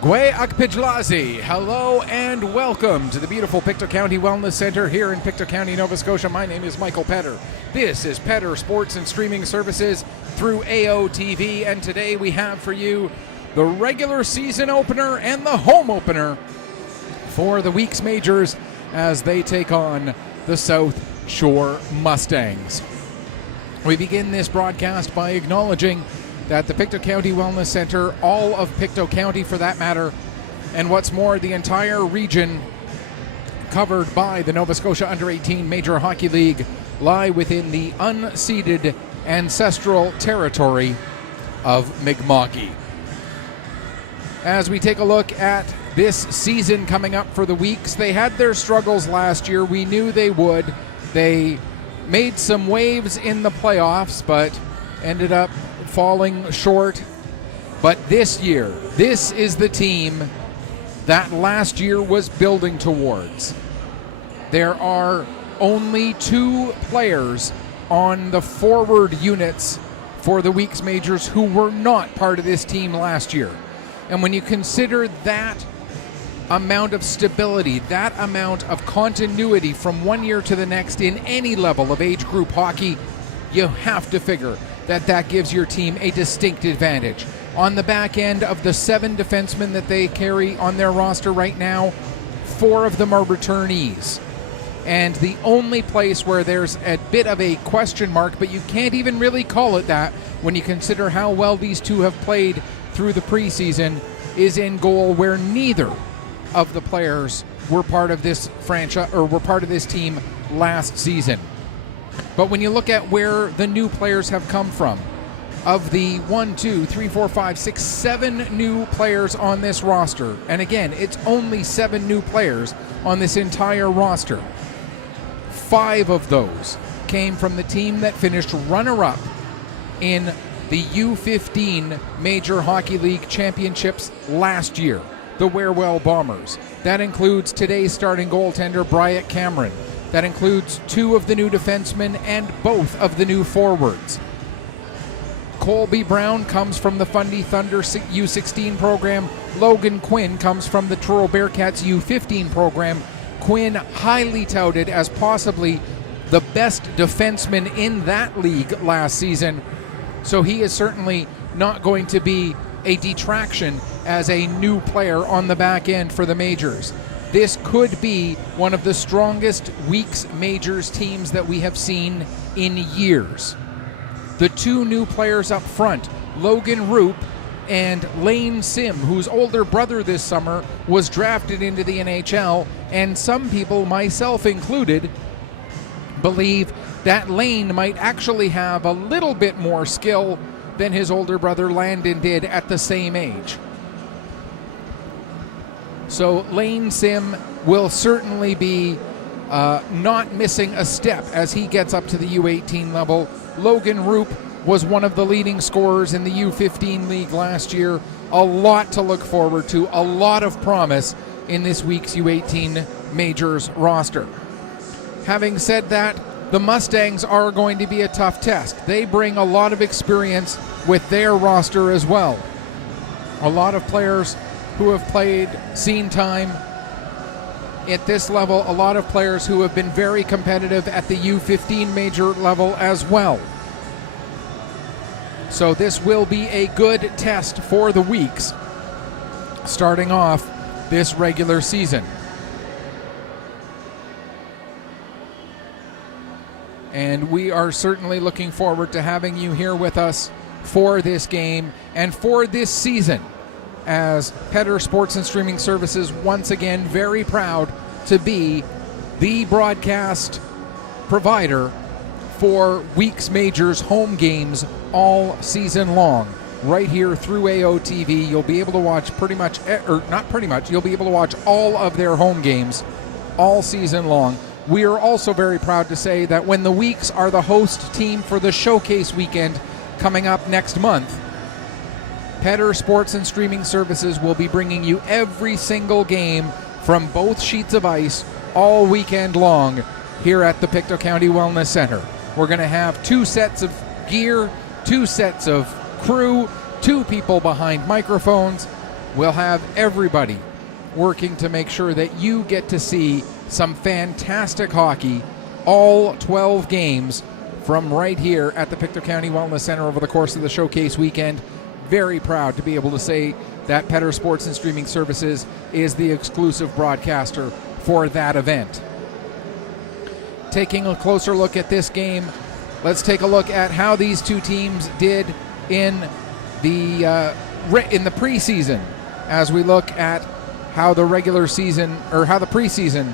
Gwe Akpijlazi, hello and welcome to the beautiful Pictou County Wellness Center here in Pictou County, Nova Scotia. My name is Michael Petter. This is Petter Sports and Streaming Services through AOTV, and today we have for you the regular season opener and the home opener for the week's majors as they take on the South Shore Mustangs. We begin this broadcast by acknowledging that the Pictou County Wellness Center, all of Pictou County for that matter, and what's more, the entire region covered by the Nova Scotia Under-18 Major Hockey League lie within the unceded ancestral territory of Mi'kmaq. As we take a look at this season coming up for the Weeks, they had their struggles last year. We knew they would. They made some waves in the playoffs, but ended up falling short. But this year, this is the team that last year was building towards. There are only two players on the forward units for the Weeks Majors who were not part of this team last year. And when you consider that amount of stability, that amount of continuity from one year to the next in any level of age group hockey, you have to figure that gives your team a distinct advantage. On the back end of the 7 defensemen that they carry on their roster right now, 4 of them are returnees. And the only place where there's a bit of a question mark, but you can't even really call it that when you consider how well these two have played through the preseason, is in goal, where neither of the players were part of this franchise or were part of this team last season. But when you look at where the new players have come from, of the 7 new players on this roster, and again, it's only 7 new players on this entire roster, 5 of those came from the team that finished runner-up in the U15 Major Hockey League Championships last year, the Warewell Bombers. That includes today's starting goaltender, Bryant Cameron. That includes 2 of the new defensemen and both of the new forwards. Colby Brown comes from the Fundy Thunder U16 program. Logan Quinn comes from the Truro Bearcats U15 program. Quinn highly touted as possibly the best defenseman in that league last season. So he is certainly not going to be a detraction as a new player on the back end for the majors. This could be one of the strongest Weeks Majors teams that we have seen in years. The 2 new players up front, Logan Roop and Lane Sim, whose older brother this summer was drafted into the NHL, and some people, myself included, believe that Lane might actually have a little bit more skill than his older brother Landon did at the same age. So Lane Sim will certainly be not missing a step as he gets up to the U18 level. Logan Roop was one of the leading scorers in the U15 league last year. A lot to look forward to, a lot of promise in this week's U18 Majors roster. Having said that, the Mustangs are going to be a tough test. They bring a lot of experience with their roster as well. A lot of players who have played, seen time at this level, a lot of players who have been very competitive at the U15 major level as well. So this will be a good test for the Weeks starting off this regular season. And we are certainly looking forward to having you here with us for this game and for this season, as Petter Sports and Streaming Services, once again, very proud to be the broadcast provider for Weeks Majors home games all season long. Right here through AOTV, you'll be able to watch you'll be able to watch all of their home games all season long. We are also very proud to say that when the Weeks are the host team for the Showcase weekend coming up next month, Petter Sports and Streaming Services will be bringing you every single game from both sheets of ice all weekend long here at the Pictou County Wellness Center. We're going to have 2 sets of gear, 2 sets of crew, 2 people behind microphones, we'll have everybody working to make sure that you get to see some fantastic hockey, all 12 games from right here at the Pictou County Wellness Center over the course of the showcase weekend. Very proud to be able to say that Pictou Sports and Streaming Services is the exclusive broadcaster for that event. Taking a closer look at this game, let's take a look at how these two teams did in the preseason as we look at how the regular season, or how the preseason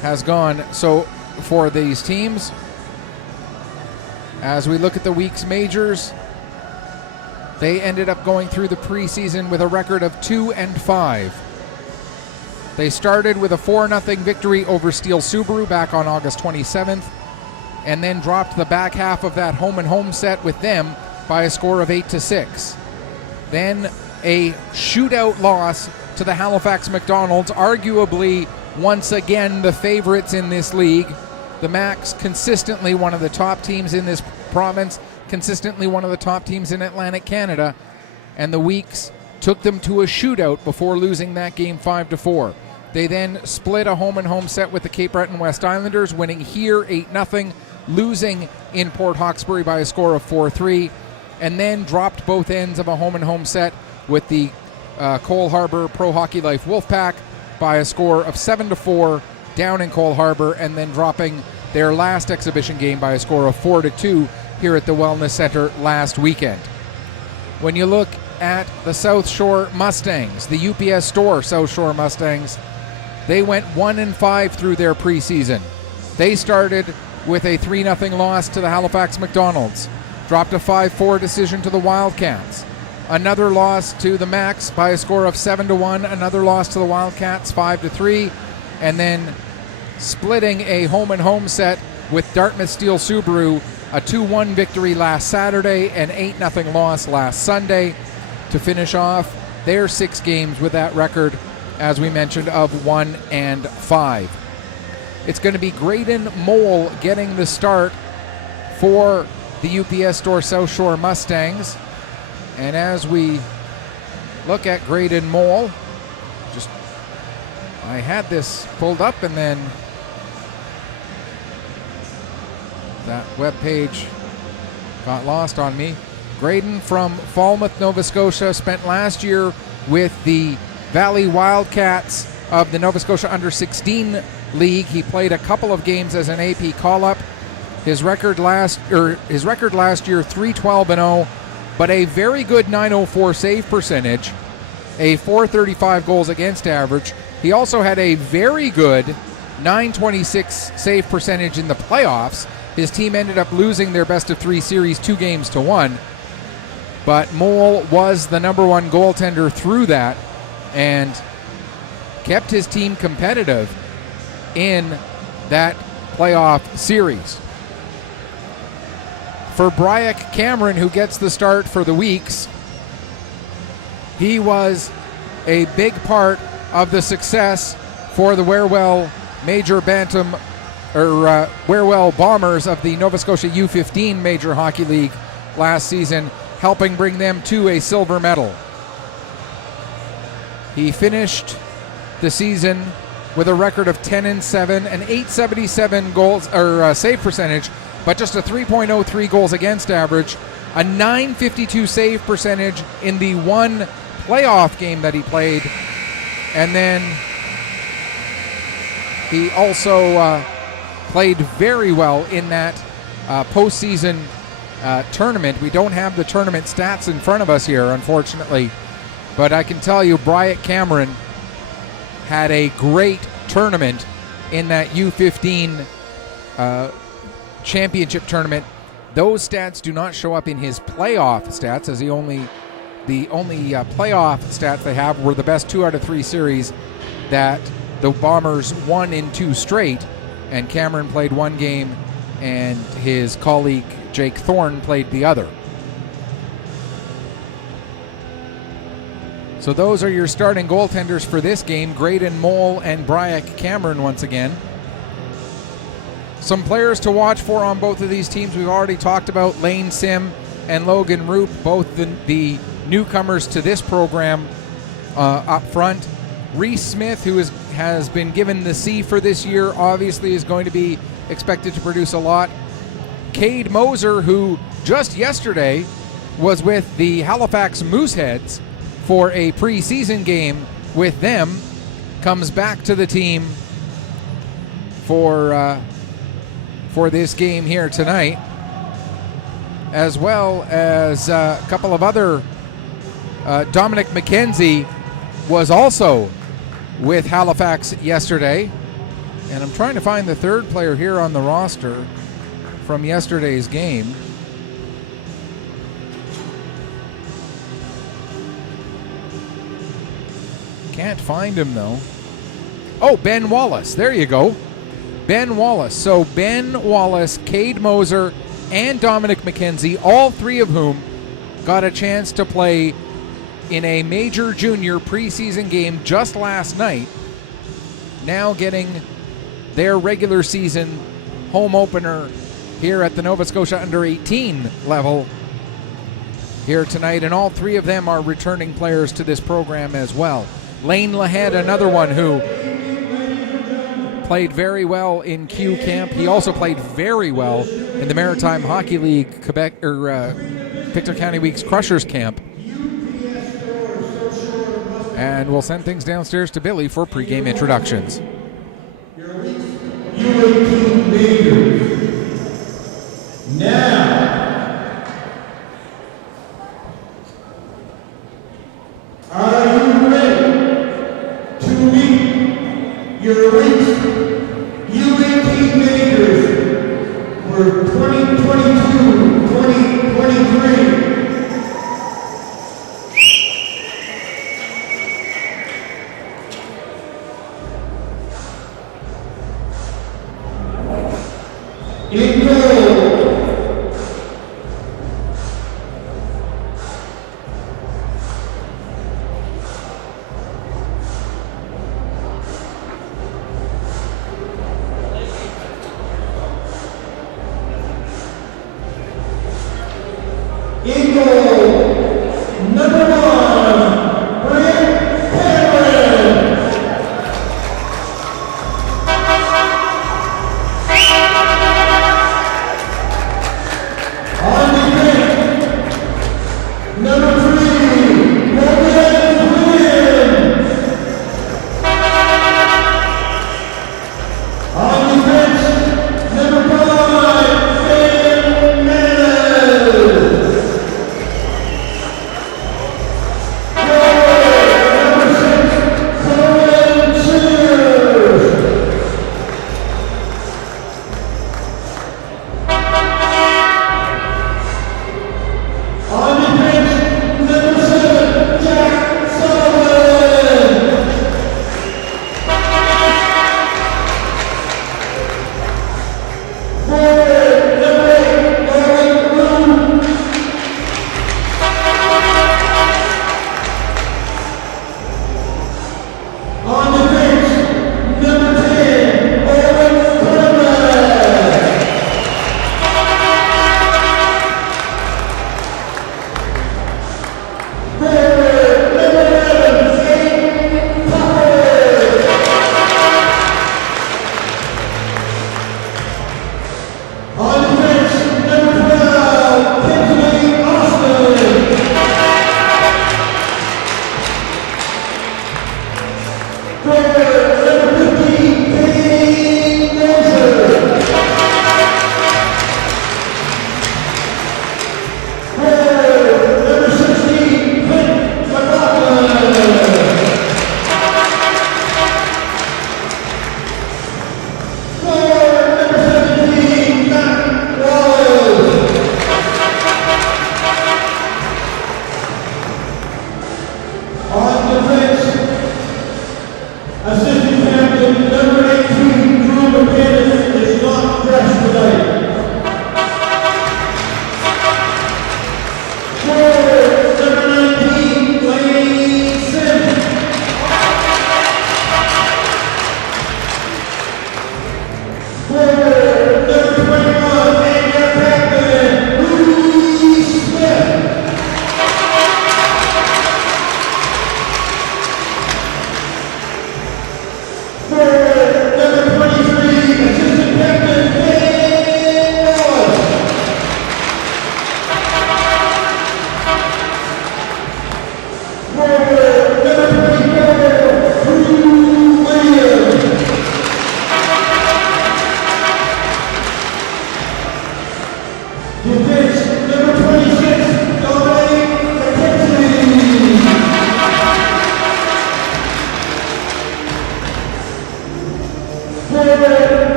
has gone so for these teams. As we look at the week's majors, they ended up going through the preseason with a record of 2-5. They started with a 4-0 victory over Steel Subaru back on August 27th, and then dropped the back half of that home-and-home set with them by a score of 8-6. Then a shootout loss to the Halifax McDonald's, arguably once again the favorites in this league. The Macs consistently one of the top teams in this province, consistently one of the top teams in Atlantic Canada, and the Weeks took them to a shootout before losing that game 5-4. They then split a home-and-home set with the Cape Breton West Islanders, winning here 8-0, losing in Port Hawkesbury by a score of 4-3, and then dropped both ends of a home-and-home set with the Cole Harbour Pro Hockey Life Wolfpack by a score of 7-4 down in Cole Harbour, and then dropping their last exhibition game by a score of 4-2 here at the Wellness Center last weekend. When you look at the South Shore Mustangs, the UPS Store South Shore Mustangs, they went 1-5 through their preseason. They started with a 3-0 loss to the Halifax McDonald's, dropped a 5-4 decision to the Wildcats, another loss to the Macs by a score of 7-1, another loss to the Wildcats 5-3, and then splitting a home-and-home set with Dartmouth Steel Subaru, a 2-1 victory last Saturday, an 8-0 loss last Sunday to finish off their 6 games with that record, as we mentioned, of 1-5. It's going to be Graydon Mole getting the start for the UPS Store South Shore Mustangs. And as we look at Graydon Mole, I had this pulled up and then that webpage got lost on me. Graydon from Falmouth, Nova Scotia, spent last year with the Valley Wildcats of the Nova Scotia Under-16 League. He played a couple of games as an AP call-up. His record last year, 3-12-0, but a very good .904 save percentage, a .435 goals against average. He also had a very good .926 save percentage in the playoffs. His team ended up losing their best-of-3 series 2-1, but Mole was the number one goaltender through that and kept his team competitive in that playoff series. For Bryack Cameron, who gets the start for the Weeks, he was a big part of the success for the Wherwell Major Bantam, or Wherwell Bombers of the Nova Scotia U15 Major Hockey League last season, helping bring them to a silver medal. He finished the season with a record of 10-7, an .877 goals or save percentage, but just a 3.03 goals against average, a .952 save percentage in the one playoff game that he played, and then he also played very well in that postseason tournament. We don't have the tournament stats in front of us here, unfortunately, but I can tell you Bryack Cameron had a great tournament in that U15 championship tournament. Those stats do not show up in his playoff stats, as the only playoff stats they have were the best 2 out of 3 series that the Bombers won in 2 straight, and Cameron played 1 game and his colleague Jake Thorne played the other. So those are your starting goaltenders for this game, Graydon Mole and Bryack Cameron once again. Some players to watch for on both of these teams we've already talked about, Lane Sim and Logan Roop, both the newcomers to this program up front. Reese Smith, who has been given the C for this year, obviously is going to be expected to produce a lot. Cade Moser, who just yesterday was with the Halifax Mooseheads for a preseason game with them, comes back to the team for this game here tonight, as well as a couple of other. Dominic McKenzie was also with Halifax yesterday, and I'm trying to find the third player here on the roster from yesterday's game. Can't find him though. Oh, Ben Wallace. There you go. Ben Wallace. So Ben Wallace, Cade Moser, and Dominic McKenzie, all three of whom got a chance to play in a major junior preseason game just last night, now getting their regular season home opener here at the Nova Scotia under 18 level here tonight, and all three of them are returning players to this program as well. Lane Lahead, another one who played very well in Q camp. He also played very well in the Maritime Hockey League Quebec Pictou County Weeks Crushers camp. And we'll send things downstairs to Billy for pregame introductions. U18 Majors. Now, are you ready to meet your U18 Majors for 2022-2023? In goal, number 1, Brent Cameron.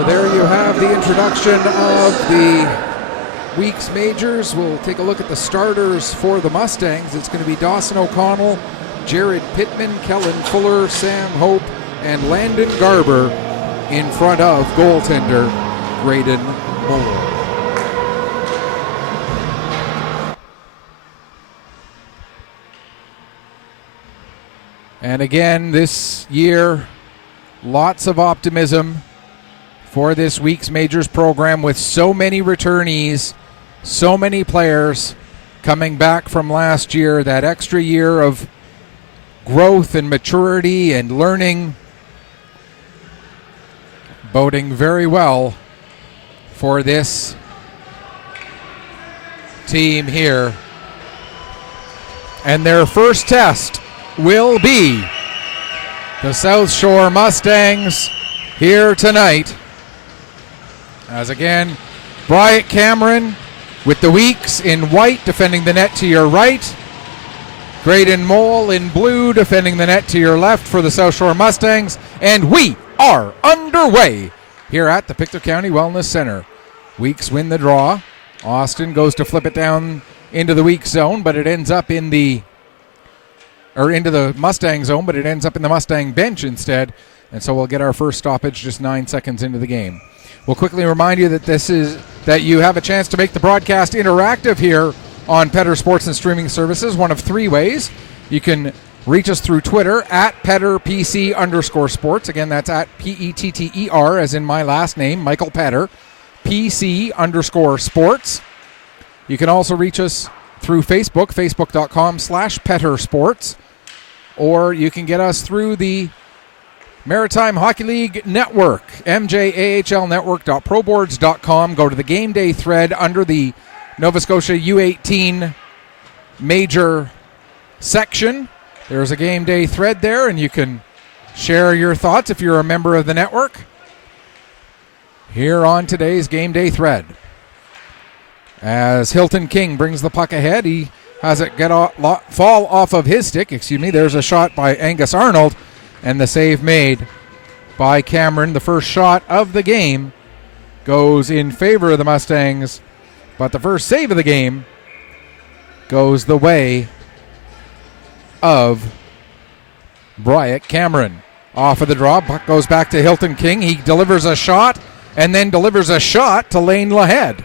So there you have the introduction of the week's majors. We'll take a look at the starters for the Mustangs. It's going to be Dawson O'Connell, Jared Pittman, Kellen Fuller, Sam Hope, and Landon Garber in front of goaltender Graydon Moore. And again, this year, lots of optimism for this week's majors program with so many returnees, so many players coming back from last year, that extra year of growth and maturity and learning, boding very well for this team here. And their first test will be the South Shore Mustangs here tonight. As again, Bryant Cameron with the Weeks in white defending the net to your right. Graydon Mole in blue defending the net to your left for the South Shore Mustangs. And we are underway here at the Pictou County Wellness Center. Weeks win the draw. Austin goes to flip it down into the Weeks zone, but it ends up in the into the Mustang zone, but it ends up in the Mustang bench instead. And so we'll get our first stoppage just 9 seconds into the game. We'll quickly remind you that you have a chance to make the broadcast interactive here on Petter Sports and Streaming Services, one of three ways. You can reach us through Twitter at PetterPC_sports. Again, that's at PETTER, as in my last name, Michael Petter, PC_sports. You can also reach us through Facebook, facebook.com/PetterSports, or you can get us through the Maritime Hockey League Network, mjahlnetwork.proboards.com. Go to the game day thread under the Nova Scotia U18 major section. There's a game day thread there, and you can share your thoughts if you're a member of the network here on today's game day thread. As Hilton King brings the puck ahead, he has it fall off of his stick. There's a shot by Angus Arnold, and the save made by Cameron. The first shot of the game goes in favor of the Mustangs, but the first save of the game goes the way of Bryant Cameron. Off of the draw, puck goes back to Hilton King. He delivers a shot and then delivers a shot to Lane Lahead.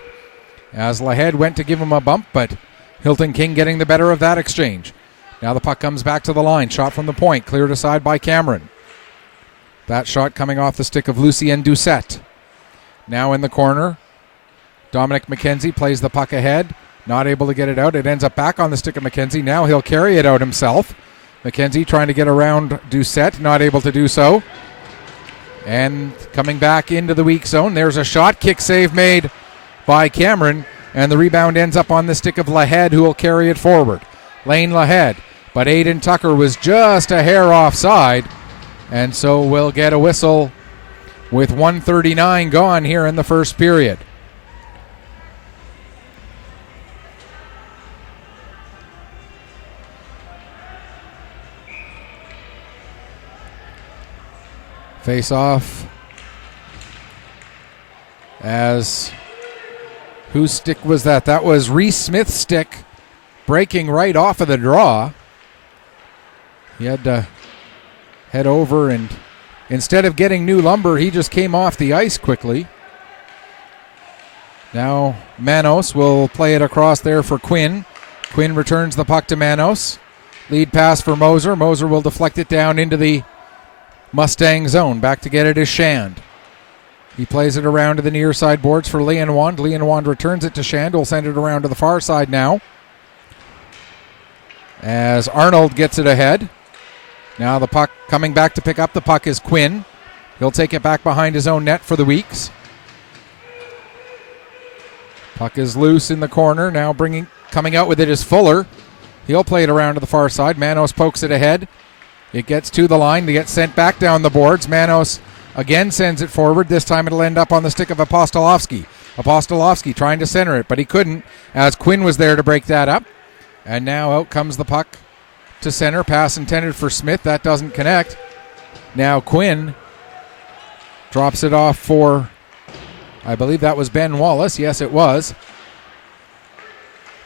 As Lahead went to give him a bump, but Hilton King getting the better of that exchange. Now the puck comes back to the line. Shot from the point, cleared aside by Cameron. That shot coming off the stick of Lucien Doucette. Now in the corner, Dominic McKenzie plays the puck ahead. Not able to get it out. It ends up back on the stick of McKenzie. Now he'll carry it out himself. McKenzie trying to get around Doucette, not able to do so. And coming back into the weak zone. There's a shot. Kick save made by Cameron. And the rebound ends up on the stick of Lahead, who will carry it forward. Lane Lahead. But Aiden Tucker was just a hair offside. And so we'll get a whistle with 1:39 gone here in the first period. Face off as whose stick was that? That was Reese Smith's stick, breaking right off of the draw. He had to head over, and instead of getting new lumber, he just came off the ice quickly. Now Manos will play it across there for Quinn. Quinn returns the puck to Manos. Lead pass for Moser. Moser will deflect it down into the Mustang zone. Back to get it is Shand. He plays it around to the near side boards for Leonwand. Leonwand returns it to Shand. Will send it around to the far side now, as Arnold gets it ahead. Now the puck coming back to pick up the puck is Quinn. He'll take it back behind his own net for the Weeks. Puck is loose in the corner. Now coming out with it is Fuller. He'll play it around to the far side. Manos pokes it ahead. It gets to the line. They get sent back down the boards. Manos again sends it forward. This time it'll end up on the stick of Apostolovsky. Apostolovsky trying to center it, but he couldn't, as Quinn was there to break that up. And now out comes the puck to center. Pass intended for Smith. That doesn't connect. Now Quinn drops it off for I believe that was Ben Wallace. Yes, it was.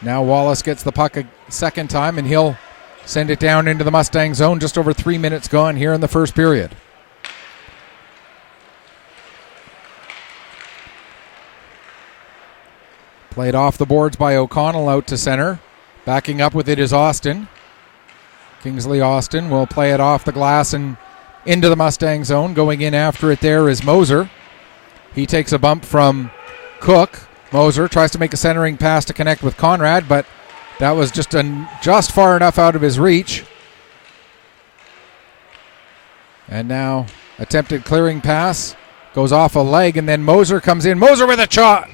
Now Wallace gets the puck a second time, and he'll send it down into the Mustang zone. Just over 3 minutes gone here in the first period. Played off the boards by O'Connell out to center. Backing up with it is Austin. Kingsley Austin will play it off the glass and into the Mustang zone. Going in after it there is Moser. He takes a bump from Cook. Moser tries to make a centering pass to connect with Conrad, but that was just far enough out of his reach. And now attempted clearing pass goes off a leg, and then Moser comes in. Moser with a shot!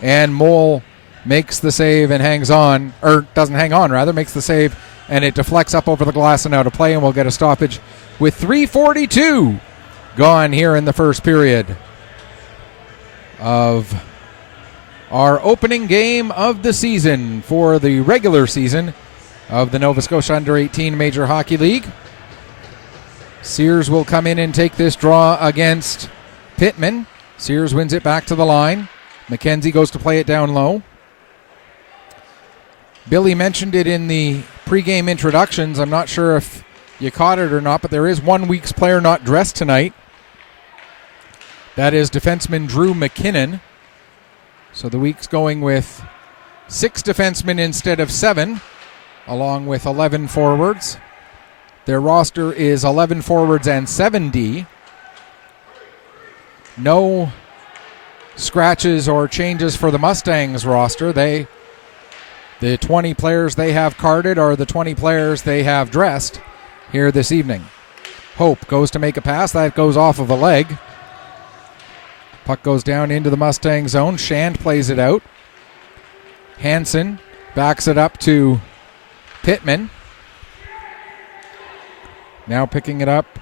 And Mole makes the save and hangs on, or doesn't hang on rather, makes the save, and it deflects up over the glass and out of play, and we'll get a stoppage with 3:42 gone here in the first period of our opening game of the season for the regular season of the Nova Scotia Under-18 Major Hockey League. Sears will come in and take this draw against Pittman. Sears wins it back to the line. McKenzie goes to play it down low. Billy mentioned it in the pregame introductions. I'm not sure if you caught it or not, but there is one Weeks player not dressed tonight. That is defenseman Drew McKinnon. So the Weeks going with 6 defensemen instead of 7, along with 11 forwards. Their roster is 11 forwards and 7D. No scratches or changes for the Mustangs roster. The 20 players they have carded are the 20 players they have dressed here this evening. Hope goes to make a pass. That goes off of a leg. Puck goes down into the Mustang zone. Shand plays it out. Hansen backs it up to Pittman. Now picking it up.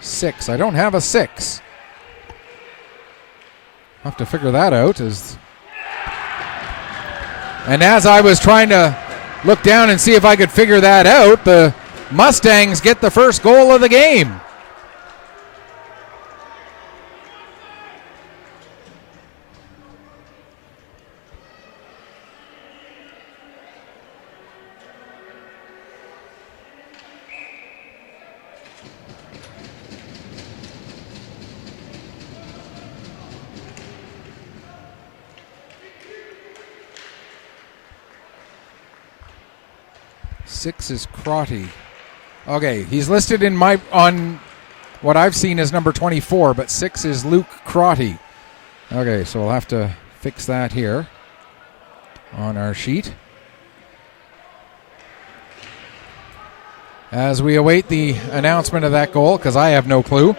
6. I don't have a 6. I'll have to figure that out. And as I was trying to look down and see if I could figure that out, the Mustangs get the first goal of the game. Six is Crotty. Okay, he's listed on what I've seen as number 24, but 6 is Luke Crotty. Okay, so we'll have to fix that here on our sheet. As we await the announcement of that goal, because I have no clue.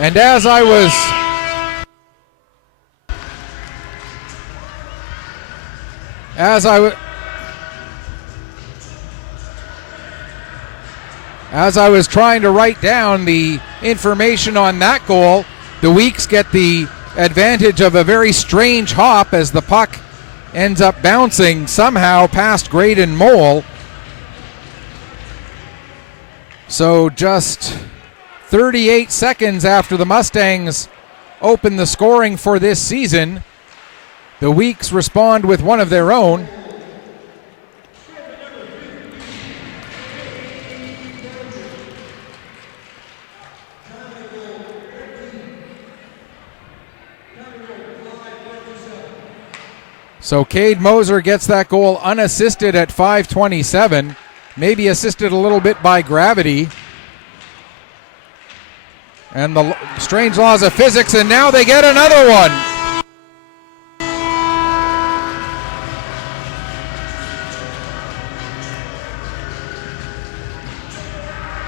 And as I was trying to write down the information on that goal, the Weeks get the advantage of a very strange hop as the puck ends up bouncing somehow past Graydon Mole. So just 38 seconds after the Mustangs open the scoring for this season, the Weeks respond with one of their own. So Cade Moser gets that goal unassisted at 5:27, maybe assisted a little bit by gravity and the strange laws of physics, and now they get another one.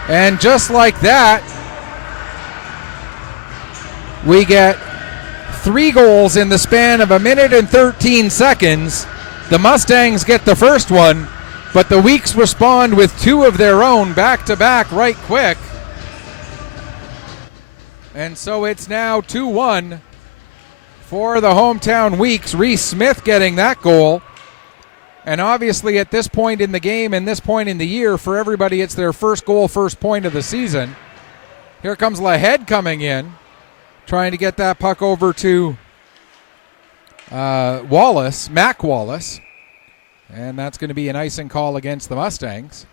And just like that, we get 3 goals in the span of 1 minute and 13 seconds. The Mustangs get the first one, but the Weeks respond with 2 of their own back-to-back right quick. And so it's now 2-1 for the hometown Weeks. Reese Smith getting that goal. And obviously at this point in the game and this point in the year, for everybody, it's their first goal, first point of the season. Here comes Lahead coming in, trying to get that puck over to Mac Wallace. And that's going to be an icing call against the Mustangs.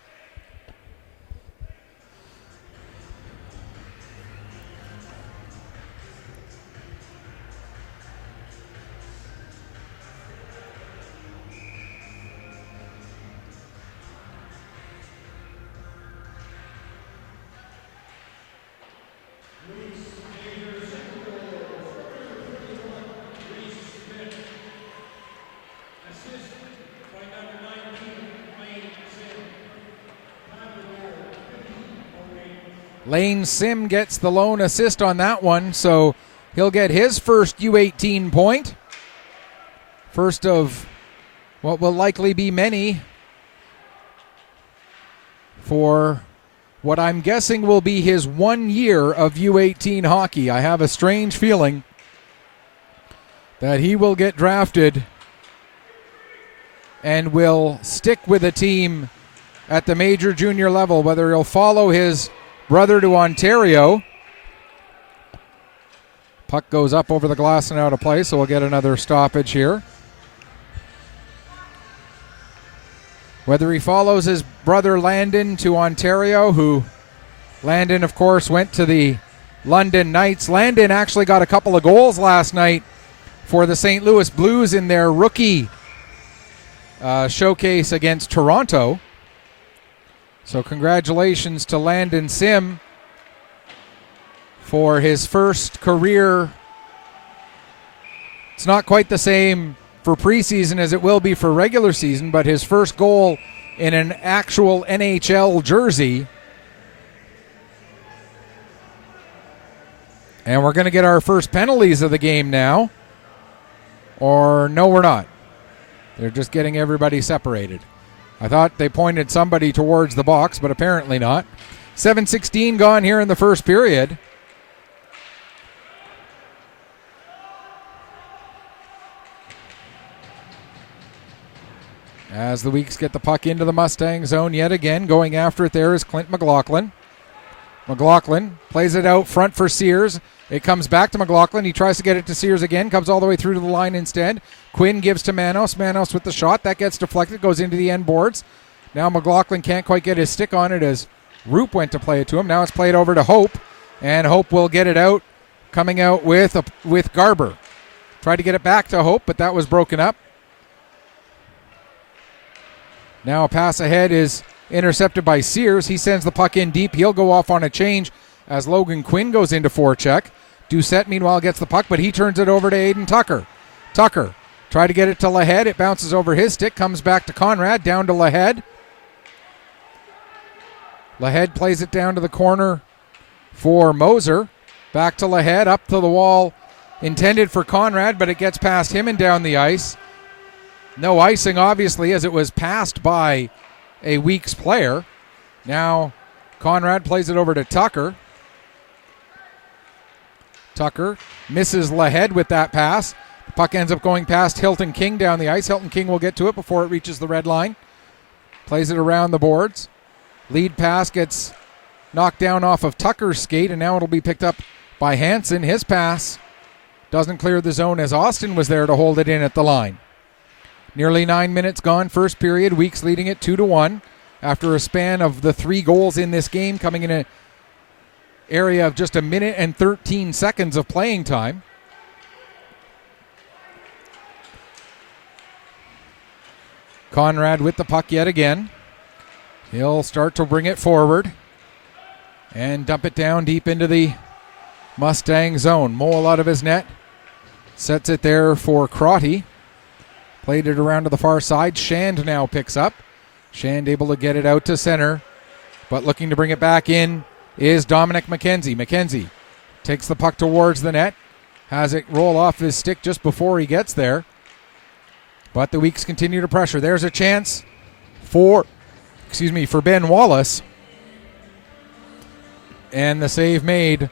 Lane Sim gets the lone assist on that one, so he'll get his first U18 point. First of what will likely be many for what I'm guessing will be his 1 year of U18 hockey. I have a strange feeling that he will get drafted and will stick with a team at the major junior level, whether he'll follow his brother to Ontario. Puck goes up over the glass and out of play, so we'll get another stoppage here. Whether he follows his brother Landon to Ontario, who Landon, of course, went to the London Knights. Landon actually got a couple of goals last night for the St. Louis Blues in their rookie showcase against Toronto. So congratulations to Landon Sim for his first career. It's not quite the same for preseason as it will be for regular season, but his first goal in an actual NHL jersey. And we're going to get our first penalties of the game now. Or no, we're not. They're just getting everybody separated. I thought they pointed somebody towards the box, but apparently not. 7:16 gone here in the first period. As the Weeks get the puck into the Mustang zone yet again, going after it there is Clint McLaughlin. McLaughlin plays it out front for Sears. It comes back to McLaughlin. He tries to get it to Sears again. Comes all the way through to the line instead. Quinn gives to Manos. Manos with the shot. That gets deflected. Goes into the end boards. Now McLaughlin can't quite get his stick on it as Roop went to play it to him. Now it's played over to Hope. And Hope will get it out. Coming out with Garber. Tried to get it back to Hope, but that was broken up. Now a pass ahead is intercepted by Sears. He sends the puck in deep. He'll go off on a change as Logan Quinn goes into forecheck. Doucette, meanwhile, gets the puck, but he turns it over to Aiden Tucker. Tucker tried to get it to Lahead. It bounces over his stick, comes back to Conrad, down to Lahead. Lahead plays it down to the corner for Moser. Back to Lahead, up to the wall, intended for Conrad, but it gets past him and down the ice. No icing, obviously, as it was passed by a Weeks player. Now Conrad plays it over to Tucker. Tucker misses Lahead with that pass. The puck ends up going past Hilton King down the ice. Hilton King will get to it before it reaches the red line. Plays it around the boards. Lead pass gets knocked down off of Tucker's skate, and now it'll be picked up by Hansen. His pass doesn't clear the zone as Austin was there to hold it in at the line. Nearly 9 minutes gone, first period. Weeks leading it 2-1 after a span of the 3 goals in this game, coming in an area of just a minute and 13 seconds of playing time. Conrad with the puck yet again. He'll start to bring it forward and dump it down deep into the Mustang zone. Mole out of his net. Sets it there for Crotty. Played it around to the far side. Shand now picks up. Shand able to get it out to center, but looking to bring it back in is Dominic McKenzie. McKenzie takes the puck towards the net. Has it roll off his stick just before he gets there. But the Weeks continue to pressure. There's a chance for Ben Wallace. And the save made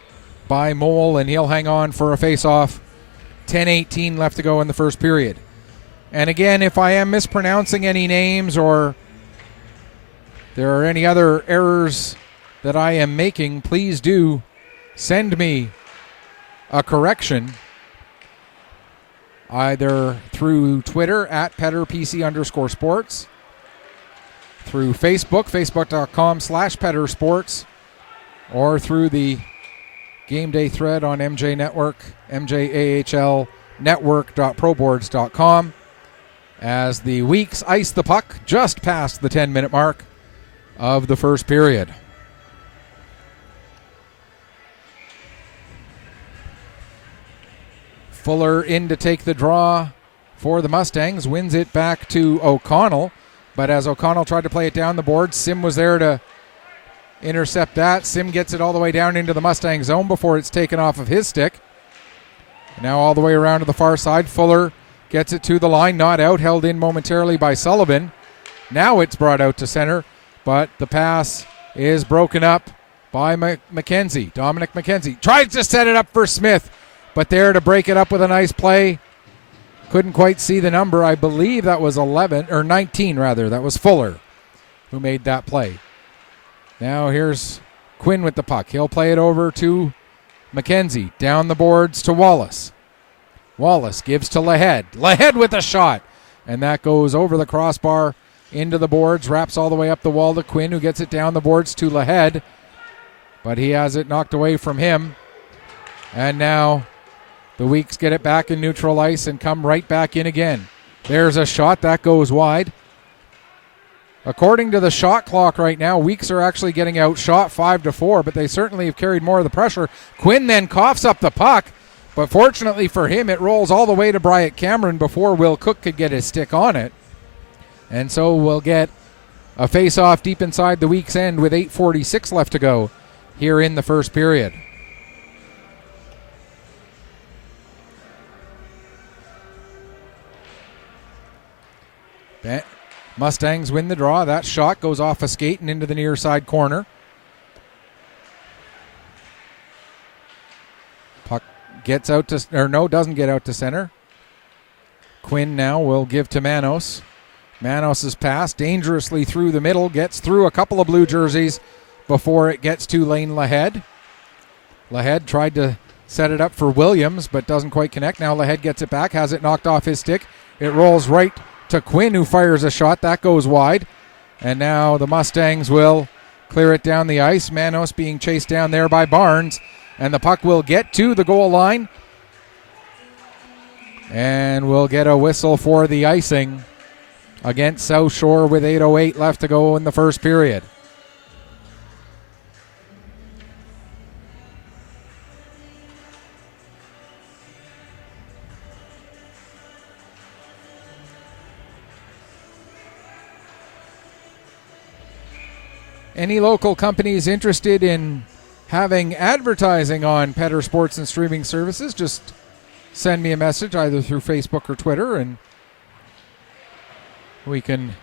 by Mole, and he'll hang on for a face-off. 10:18 left to go in the first period. And again, if I am mispronouncing any names or there are any other errors that I am making, please do send me a correction either through Twitter at PetterPC_sports, through Facebook, facebook.com/PetterSports, or through the Game Day thread on MJ Network, MJAHLnetwork.proboards.com, as the Weeks ice the puck just past the 10-minute mark of the first period. Fuller in to take the draw for the Mustangs, wins it back to O'Connell, but as O'Connell tried to play it down the board, Sim was there to intercept that. Sim gets it all the way down into the Mustang zone before it's taken off of his stick. Now all the way around to the far side. Fuller gets it to the line, not out, held in momentarily by Sullivan. Now it's brought out to center, but the pass is broken up by McKenzie. Dominic McKenzie tries to set it up for Smith, but there to break it up with a nice play. Couldn't quite see the number. I believe that was 19 rather. That was Fuller who made that play. Now here's Quinn with the puck. He'll play it over to McKenzie. Down the boards to Wallace. Wallace gives to Lahead. Lahead with a shot. And that goes over the crossbar into the boards. Wraps all the way up the wall to Quinn, who gets it down the boards to Lahead. But he has it knocked away from him. And now the Weeks get it back in neutral ice and come right back in again. There's a shot. That goes wide. According to the shot clock right now, Weeks are actually getting outshot 5-4, but they certainly have carried more of the pressure. Quinn then coughs up the puck, but fortunately for him, it rolls all the way to Bryant Cameron before Will Cook could get his stick on it. And so we'll get a face-off deep inside the Weeks end with 8:46 left to go here in the first period. Mustangs win the draw. That shot goes off a skate and into the near side corner. Puck gets out to, doesn't get out to center. Quinn now will give to Manos. Manos' pass dangerously through the middle, gets through a couple of blue jerseys before it gets to Lane Lahead. Lahead tried to set it up for Williams, but doesn't quite connect. Now Lahead gets it back, has it knocked off his stick. It rolls right to Quinn, who fires a shot. That goes wide. And now the Mustangs will clear it down the ice. Manos being chased down there by Barnes. And the puck will get to the goal line. And we'll get a whistle for the icing against South Shore with 8:08 left to go in the first period. Any local companies interested in having advertising on Petter Sports and Streaming Services, just send me a message either through Facebook or Twitter, and we can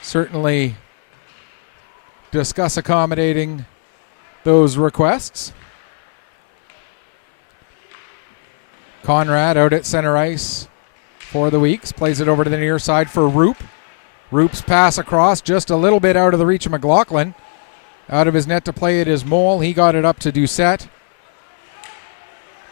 certainly discuss accommodating those requests. Conrad out at center ice for the Weeks. Plays it over to the near side for Roop. Roop's pass across just a little bit out of the reach of McLaughlin. Out of his net to play it is Mole. He got it up to Doucette.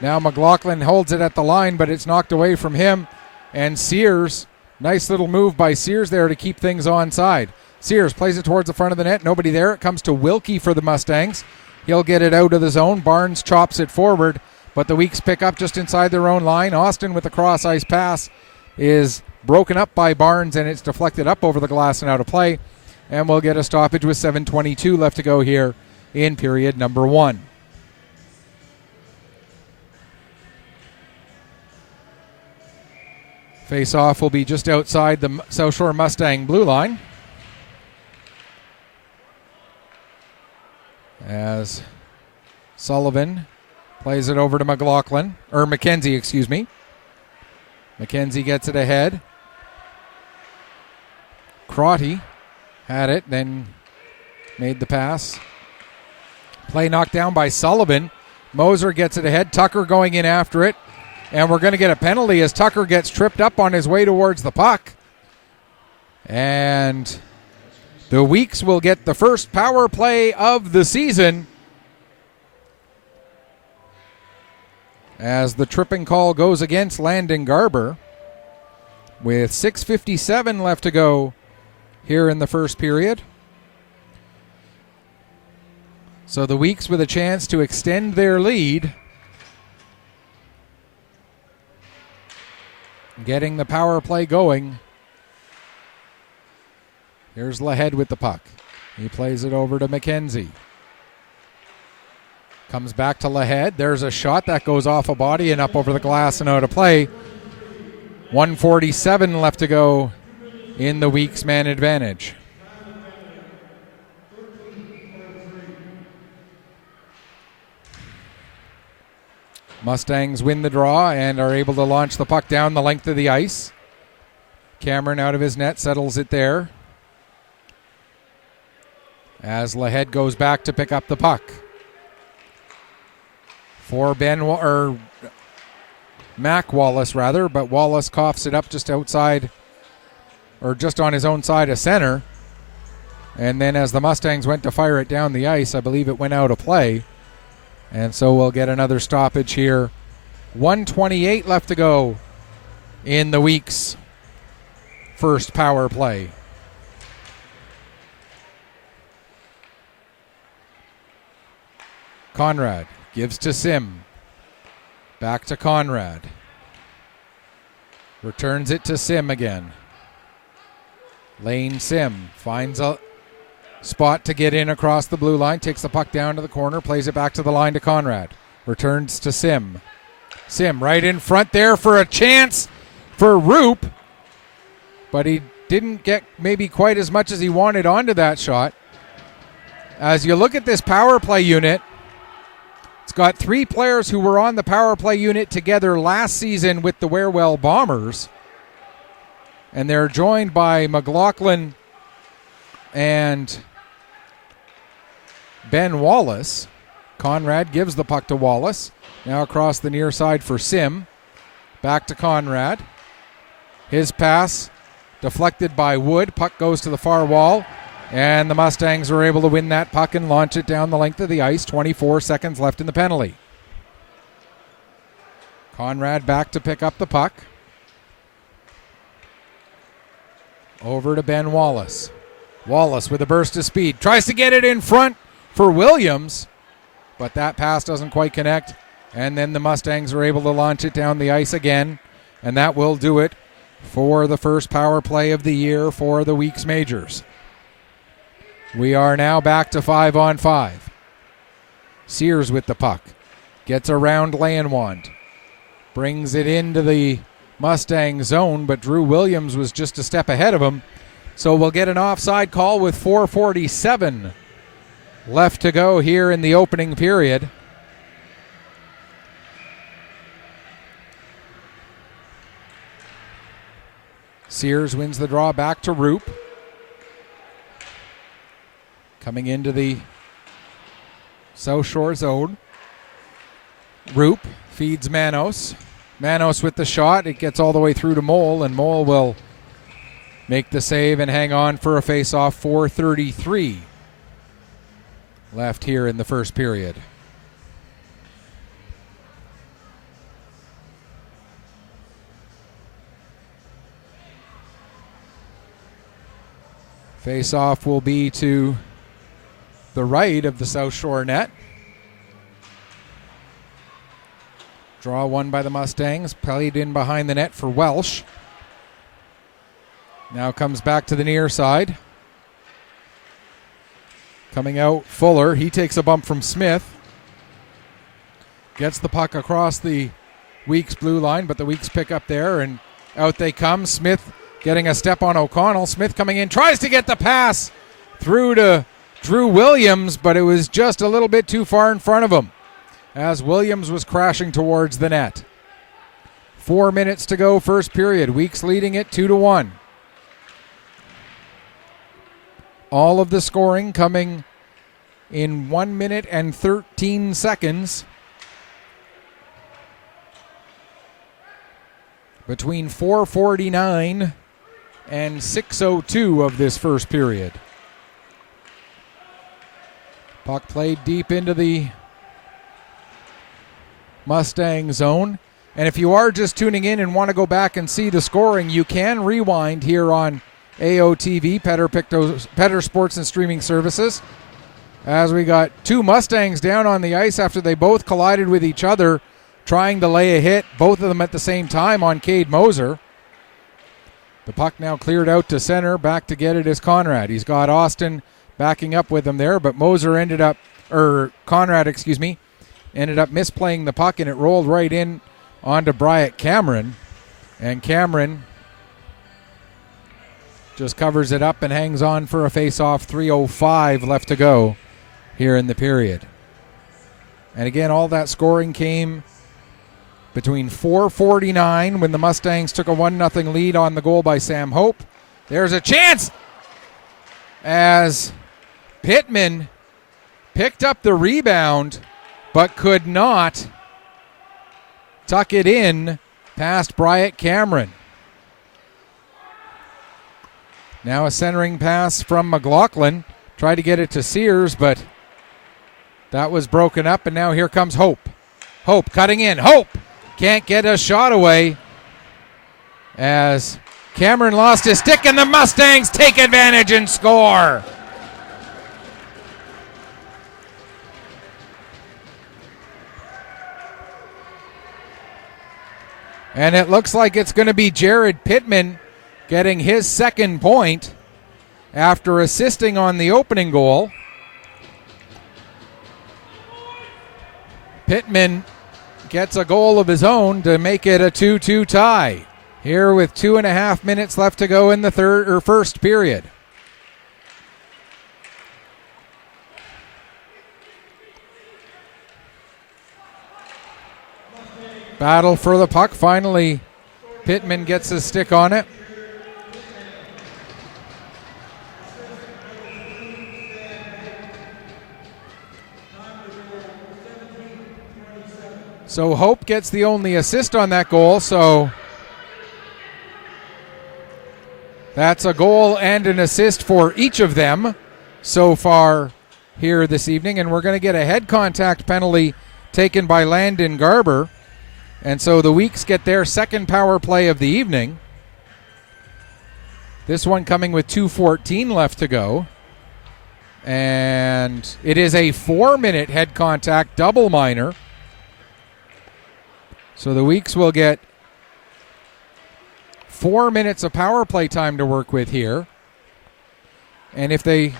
Now McLaughlin holds it at the line, but it's knocked away from him. And Sears, nice little move by Sears there to keep things onside. Sears plays it towards the front of the net. Nobody there. It comes to Wilkie for the Mustangs. He'll get it out of the zone. Barnes chops it forward, but the Weeks pick up just inside their own line. Austin with the cross-ice pass is broken up by Barnes, and it's deflected up over the glass and out of play. And we'll get a stoppage with 7:22 left to go here in period number 1. Face-off will be just outside the South Shore Mustang blue line, as Sullivan plays it over to McKenzie, excuse me. McKenzie gets it ahead. Crotty had it, then made the pass. Play knocked down by Sullivan. Moser gets it ahead. Tucker going in after it. And we're going to get a penalty as Tucker gets tripped up on his way towards the puck. And the Weeks will get the first power play of the season as the tripping call goes against Landon Garber with 6:57 left to go here in the first period. So the Weeks with a chance to extend their lead. Getting the power play going. Here's Lahead with the puck. He plays it over to McKenzie. Comes back to Lahead. There's a shot that goes off a body and up over the glass and out of play. 1:47 left to go in the Weeks man advantage. Mustangs win the draw and are able to launch the puck down the length of the ice. Cameron out of his net settles it there as Lahead goes back to pick up the puck. For Mac Wallace rather, but Wallace coughs it up just outside or just on his own side of center. And then as the Mustangs went to fire it down the ice, I believe it went out of play. And so we'll get another stoppage here. 1:28 left to go in the Weeks' first power play. Conrad gives to Sim. Back to Conrad. Returns it to Sim again. Lane Sim finds a spot to get in across the blue line, takes the puck down to the corner, plays it back to the line to Conrad. Returns to Sim. Sim right in front there for a chance for Roop, but he didn't get maybe quite as much as he wanted onto that shot. As you look at this power play unit, it's got 3 players who were on the power play unit together last season with the Warewell Bombers, and they're joined by McLaughlin and Ben Wallace. Conrad gives the puck to Wallace. Now across the near side for Sim. Back to Conrad. His pass deflected by Wood. Puck goes to the far wall. And the Mustangs are able to win that puck and launch it down the length of the ice. 24 seconds left in the penalty. Conrad back to pick up the puck. Over to Ben Wallace. Wallace with a burst of speed. Tries to get it in front for Williams, but that pass doesn't quite connect. And then the Mustangs are able to launch it down the ice again, and that will do it for the first power play of the year for the Weeks Majors. We are now back to 5-on-5. Sears with the puck. Gets around Leonwand. Brings it into the Mustang zone, but Drew Williams was just a step ahead of him. So we'll get an offside call with 4:47 left to go here in the opening period. Sears wins the draw back to Roop. Coming into the South Shore zone. Roop feeds Manos. Manos with the shot. It gets all the way through to Mole, and Mole will make the save and hang on for a face-off. 4:33 left here in the first period. Face-off will be to the right of the South Shore net. Draw won by the Mustangs. Played in behind the net for Welsh. Now comes back to the near side. Coming out, Fuller. He takes a bump from Smith. Gets the puck across the Weeks blue line, but the Weeks pick up there, and out they come. Smith getting a step on O'Connell. Smith coming in, tries to get the pass through to Drew Williams, but it was just a little bit too far in front of him as Williams was crashing towards the net. 4 minutes to go, first period. Weeks leading it 2-1. All of the scoring coming in 1 minute and 13 seconds between 4:49 and 6:02 of this first period. Puck played deep into the Mustang zone. And if you are just tuning in and want to go back and see the scoring, you can rewind here on AOTV, Pictou Sports and Streaming Services, as we got two Mustangs down on the ice after they both collided with each other, trying to lay a hit, both of them at the same time on Cade Moser. The puck now cleared out to center. Back to get it is Conrad. He's got Austin backing up with him there, but Conrad ended up misplaying the puck, and it rolled right in onto Bryant Cameron. And Cameron just covers it up and hangs on for a face-off. 3:05 left to go here in the period. And again, all that scoring came between 4:49 when the Mustangs took a 1-0 lead on the goal by Sam Hope. There's a chance as Pittman picked up the rebound but could not tuck it in past Bryant Cameron. Now a centering pass from McLaughlin. Tried to get it to Sears, but that was broken up, and now here comes Hope. Hope cutting in. Hope can't get a shot away as Cameron lost his stick, and the Mustangs take advantage and score. And it looks like it's going to be Jared Pittman getting his second point after assisting on the opening goal. Pittman gets a goal of his own to make it a 2-2 tie here with 2.5 minutes left to go in the first period. Battle for the puck. Finally, Pittman gets his stick on it. So Hope gets the only assist on that goal, so that's a goal and an assist for each of them so far here this evening. And we're going to get a head contact penalty taken by Landon Garber. And so the Weeks get their second power play of the evening. This one coming with 2:14 left to go. And it is a 4-minute head contact double minor. So the Weeks will get 4 minutes of power play time to work with here. And if they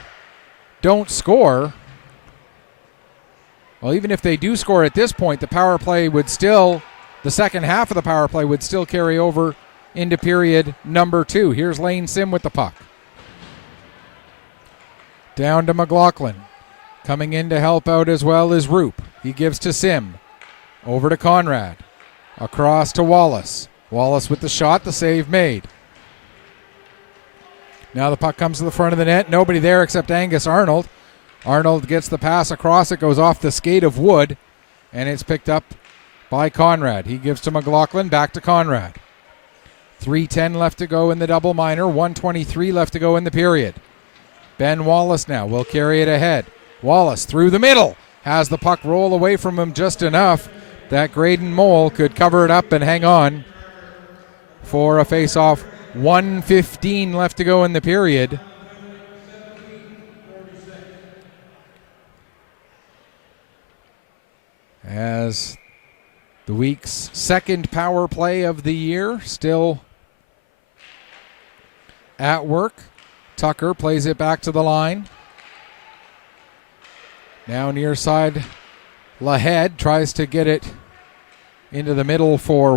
don't score, well, even if they do score at this point, the second half of the power play would still carry over into period number 2. Here's Lane Sim with the puck. Down to McLaughlin. Coming in to help out as well is Roop. He gives to Sim. Over to Conrad. Across to Wallace. Wallace with the shot, the save made. Now the puck comes to the front of the net. Nobody there except Angus Arnold. Arnold gets the pass across. It goes off the skate of Wood, and it's picked up by Conrad. He gives to McLaughlin, back to Conrad. 3:10 left to go in the double minor, 1:23 left to go in the period. Ben Wallace now will carry it ahead. Wallace through the middle, has the puck roll away from him just enough that Graydon Mole could cover it up and hang on for a face-off. 1:15 left to go in the period. As the Week's second power play of the year still at work. Tucker plays it back to the line. Now near side, Lahead tries to get it into the middle for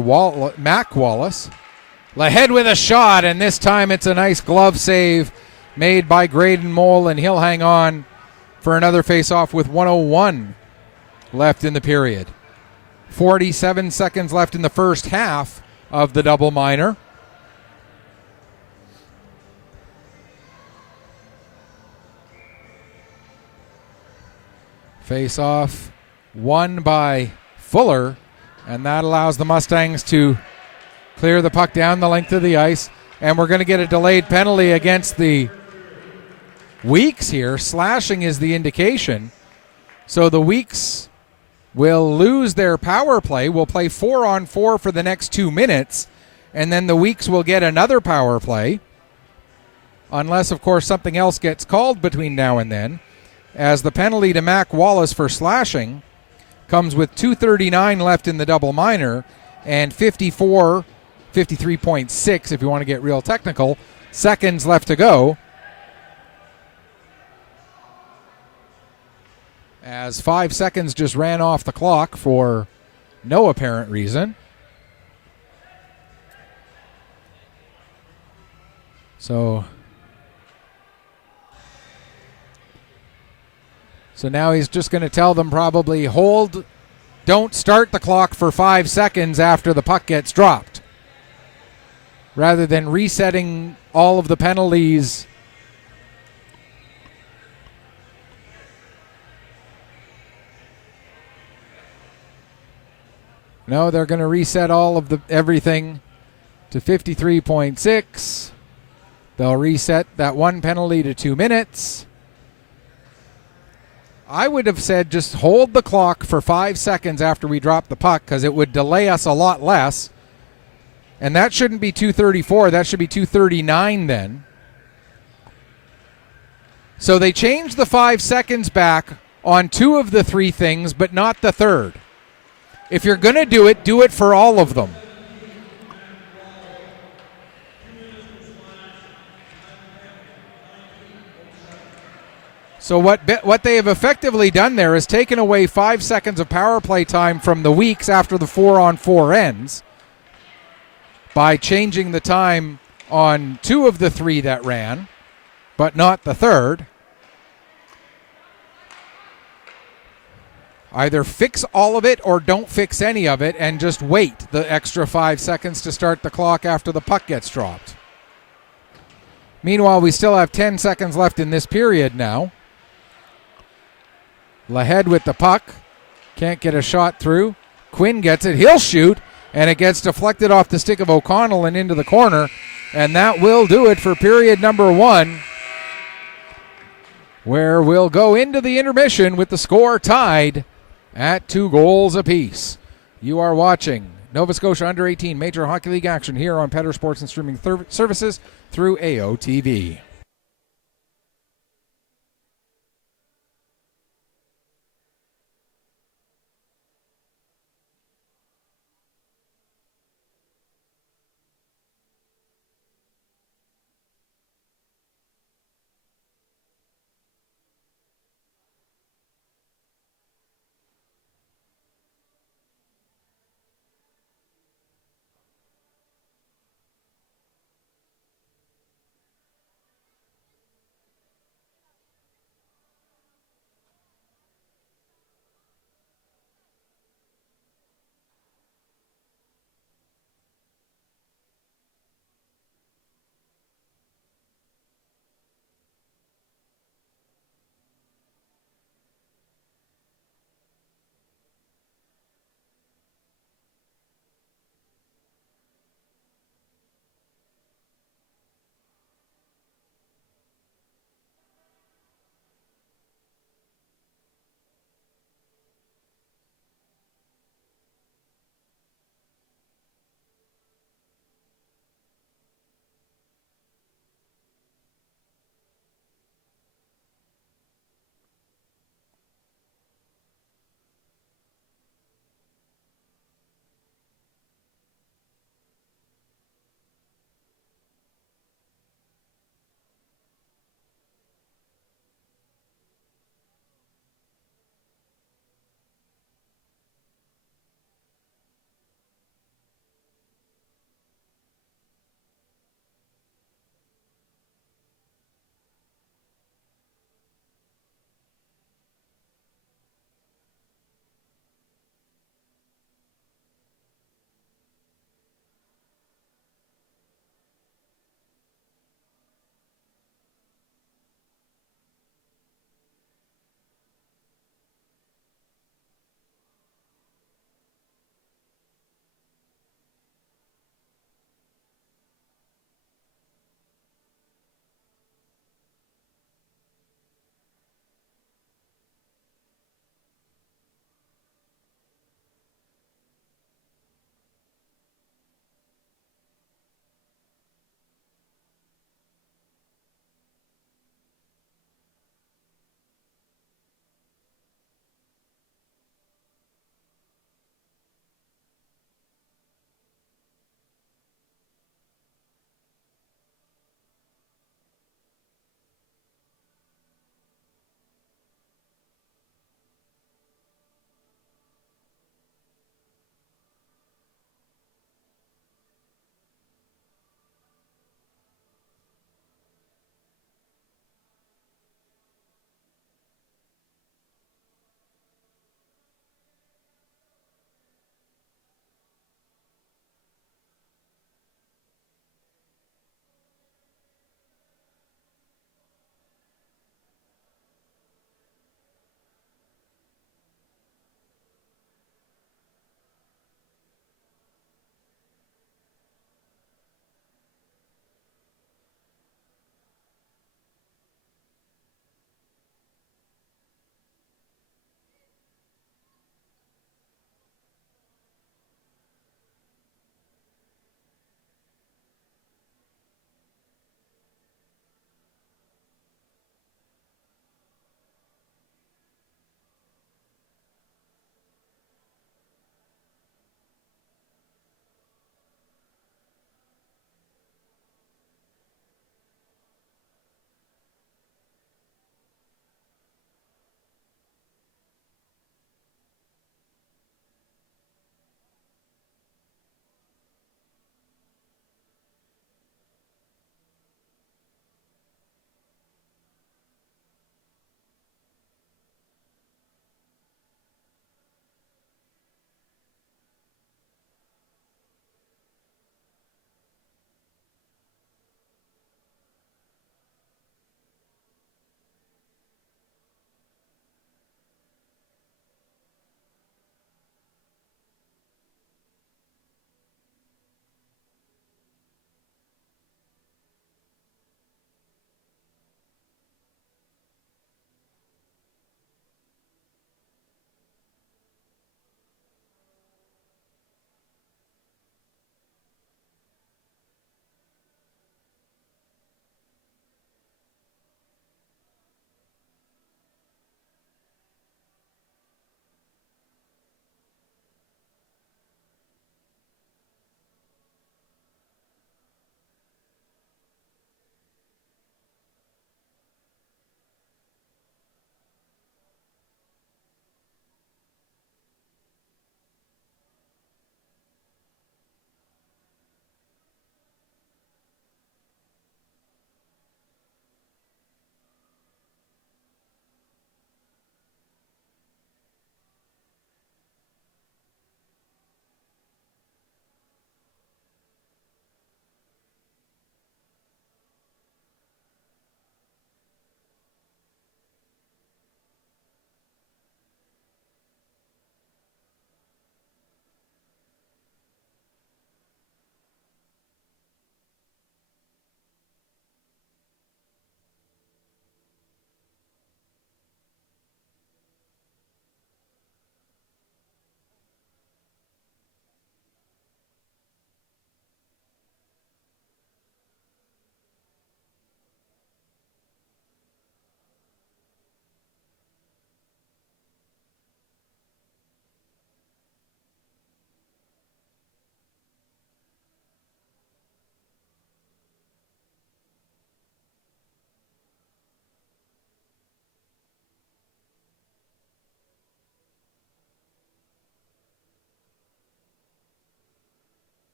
Mac Wallace. Lahead with a shot, and this time it's a nice glove save made by Graydon Mole, and he'll hang on for another face-off with 1:01 left in the period. 47 seconds left in the first half of the double minor. Face-off won by Fuller, and that allows the Mustangs to clear the puck down the length of the ice, and we're going to get a delayed penalty against the Weeks here. Slashing is the indication. So the Weeks will lose their power play. We'll play 4-on-4 for the next 2 minutes, and then the Weeks will get another power play, unless, of course, something else gets called between now and then, as the penalty to Mac Wallace for slashing comes with 2:39 left in the double minor and 53.6, if you want to get real technical, seconds left to go, as 5 seconds just ran off the clock for no apparent reason. So now he's just going to tell them probably don't start the clock for 5 seconds after the puck gets dropped, rather than resetting all of the penalties. No, they're going to reset all of everything to 53.6. They'll reset that one penalty to 2 minutes. I would have said just hold the clock for 5 seconds after we drop the puck, because it would delay us a lot less. And that shouldn't be 2:34. That should be 2:39 then. So they changed the 5 seconds back on 2 of the 3 things, but not the third. If you're going to do it for all of them. So what they have effectively done there is taken away 5 seconds of power play time from the Weeks after the 4-on-4 ends by changing the time on 2 of the 3 that ran, but not the third. Either fix all of it or don't fix any of it and just wait the extra 5 seconds to start the clock after the puck gets dropped. Meanwhile, we still have 10 seconds left in this period now. Lahead with the puck. Can't get a shot through. Quinn gets it. He'll shoot, and it gets deflected off the stick of O'Connell and into the corner. And that will do it for period number 1, where we'll go into the intermission with the score tied at 2 goals apiece. You are watching Nova Scotia Under 18 Major Hockey League action here on Pictou Sports and Streaming Services through AOTV.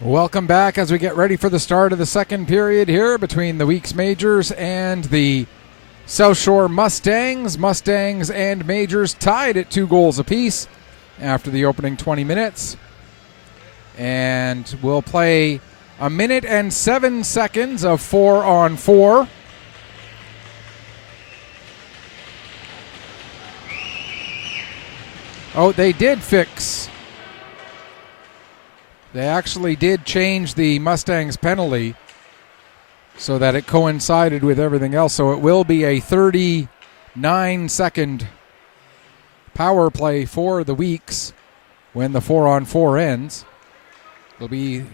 Welcome back as we get ready for the start of the second period here between the Weeks Majors and the South Shore Mustangs. Mustangs and Majors tied at 2 goals apiece after the opening 20 minutes. And we'll play a minute and 7 seconds of 4-on-4. Oh, they did fix. They actually did change the Mustangs penalty so that it coincided with everything else. So it will be a 39-second power play for the Weeks when the 4-on-4 ends. It'll be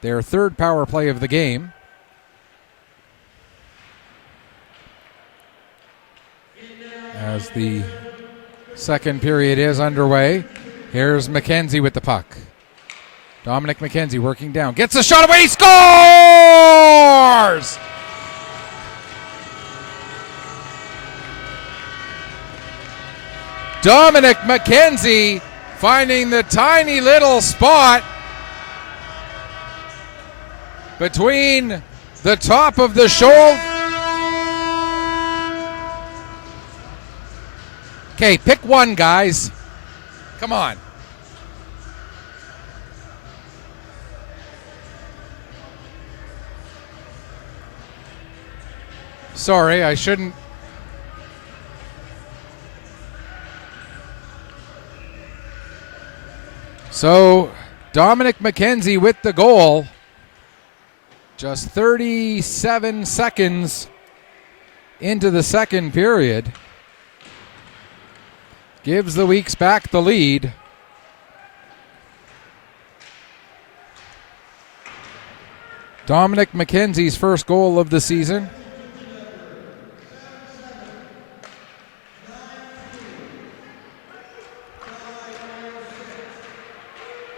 their 3rd power play of the game. As the second period is underway, here's McKenzie with the puck. Dominic McKenzie working down. Gets a shot away. Scores! Dominic McKenzie finding the tiny little spot between the top of the shoulder. Okay, pick one, guys. Come on. Sorry, I shouldn't. So, Dominic McKenzie with the goal. Just 37 seconds into the second period. Gives the Weeks back the lead. Dominic McKenzie's first goal of the season.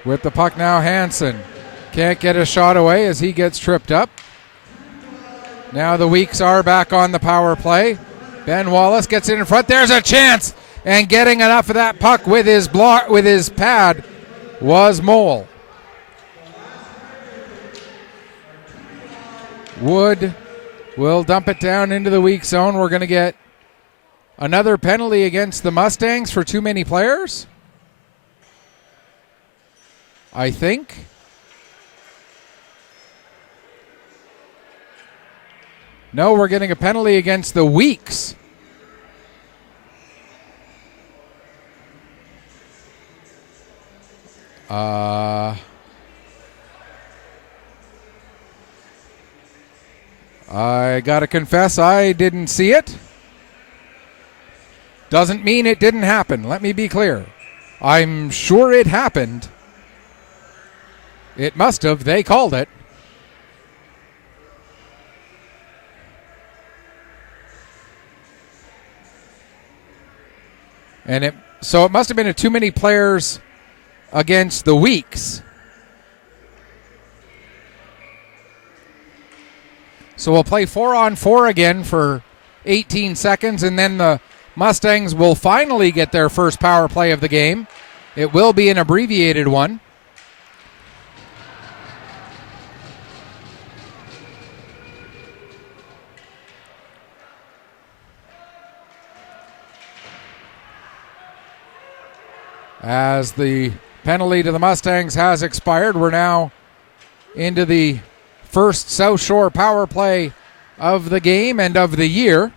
With the puck now, Hansen can't get a shot away as he gets tripped up. Now the Weeks are back on the power play. Ben Wallace gets it in front. There's a chance, and getting enough of that puck with his pad was Mole. Wood will dump it down into the Weeks zone. We're going to get another penalty against the Mustangs for too many players, I think. No, we're getting a penalty against the Weeks. I gotta confess, I didn't see it. Doesn't mean it didn't happen. Let me be clear. I'm sure it happened. It must have. They called it. And so it must have been a too many players against the Weeks. So we'll play 4-on-4 again for 18 seconds, and then the Mustangs will finally get their first power play of the game. It will be an abbreviated one. As the penalty to the Mustangs has expired, we're now into the first South Shore power play of the game and of the year.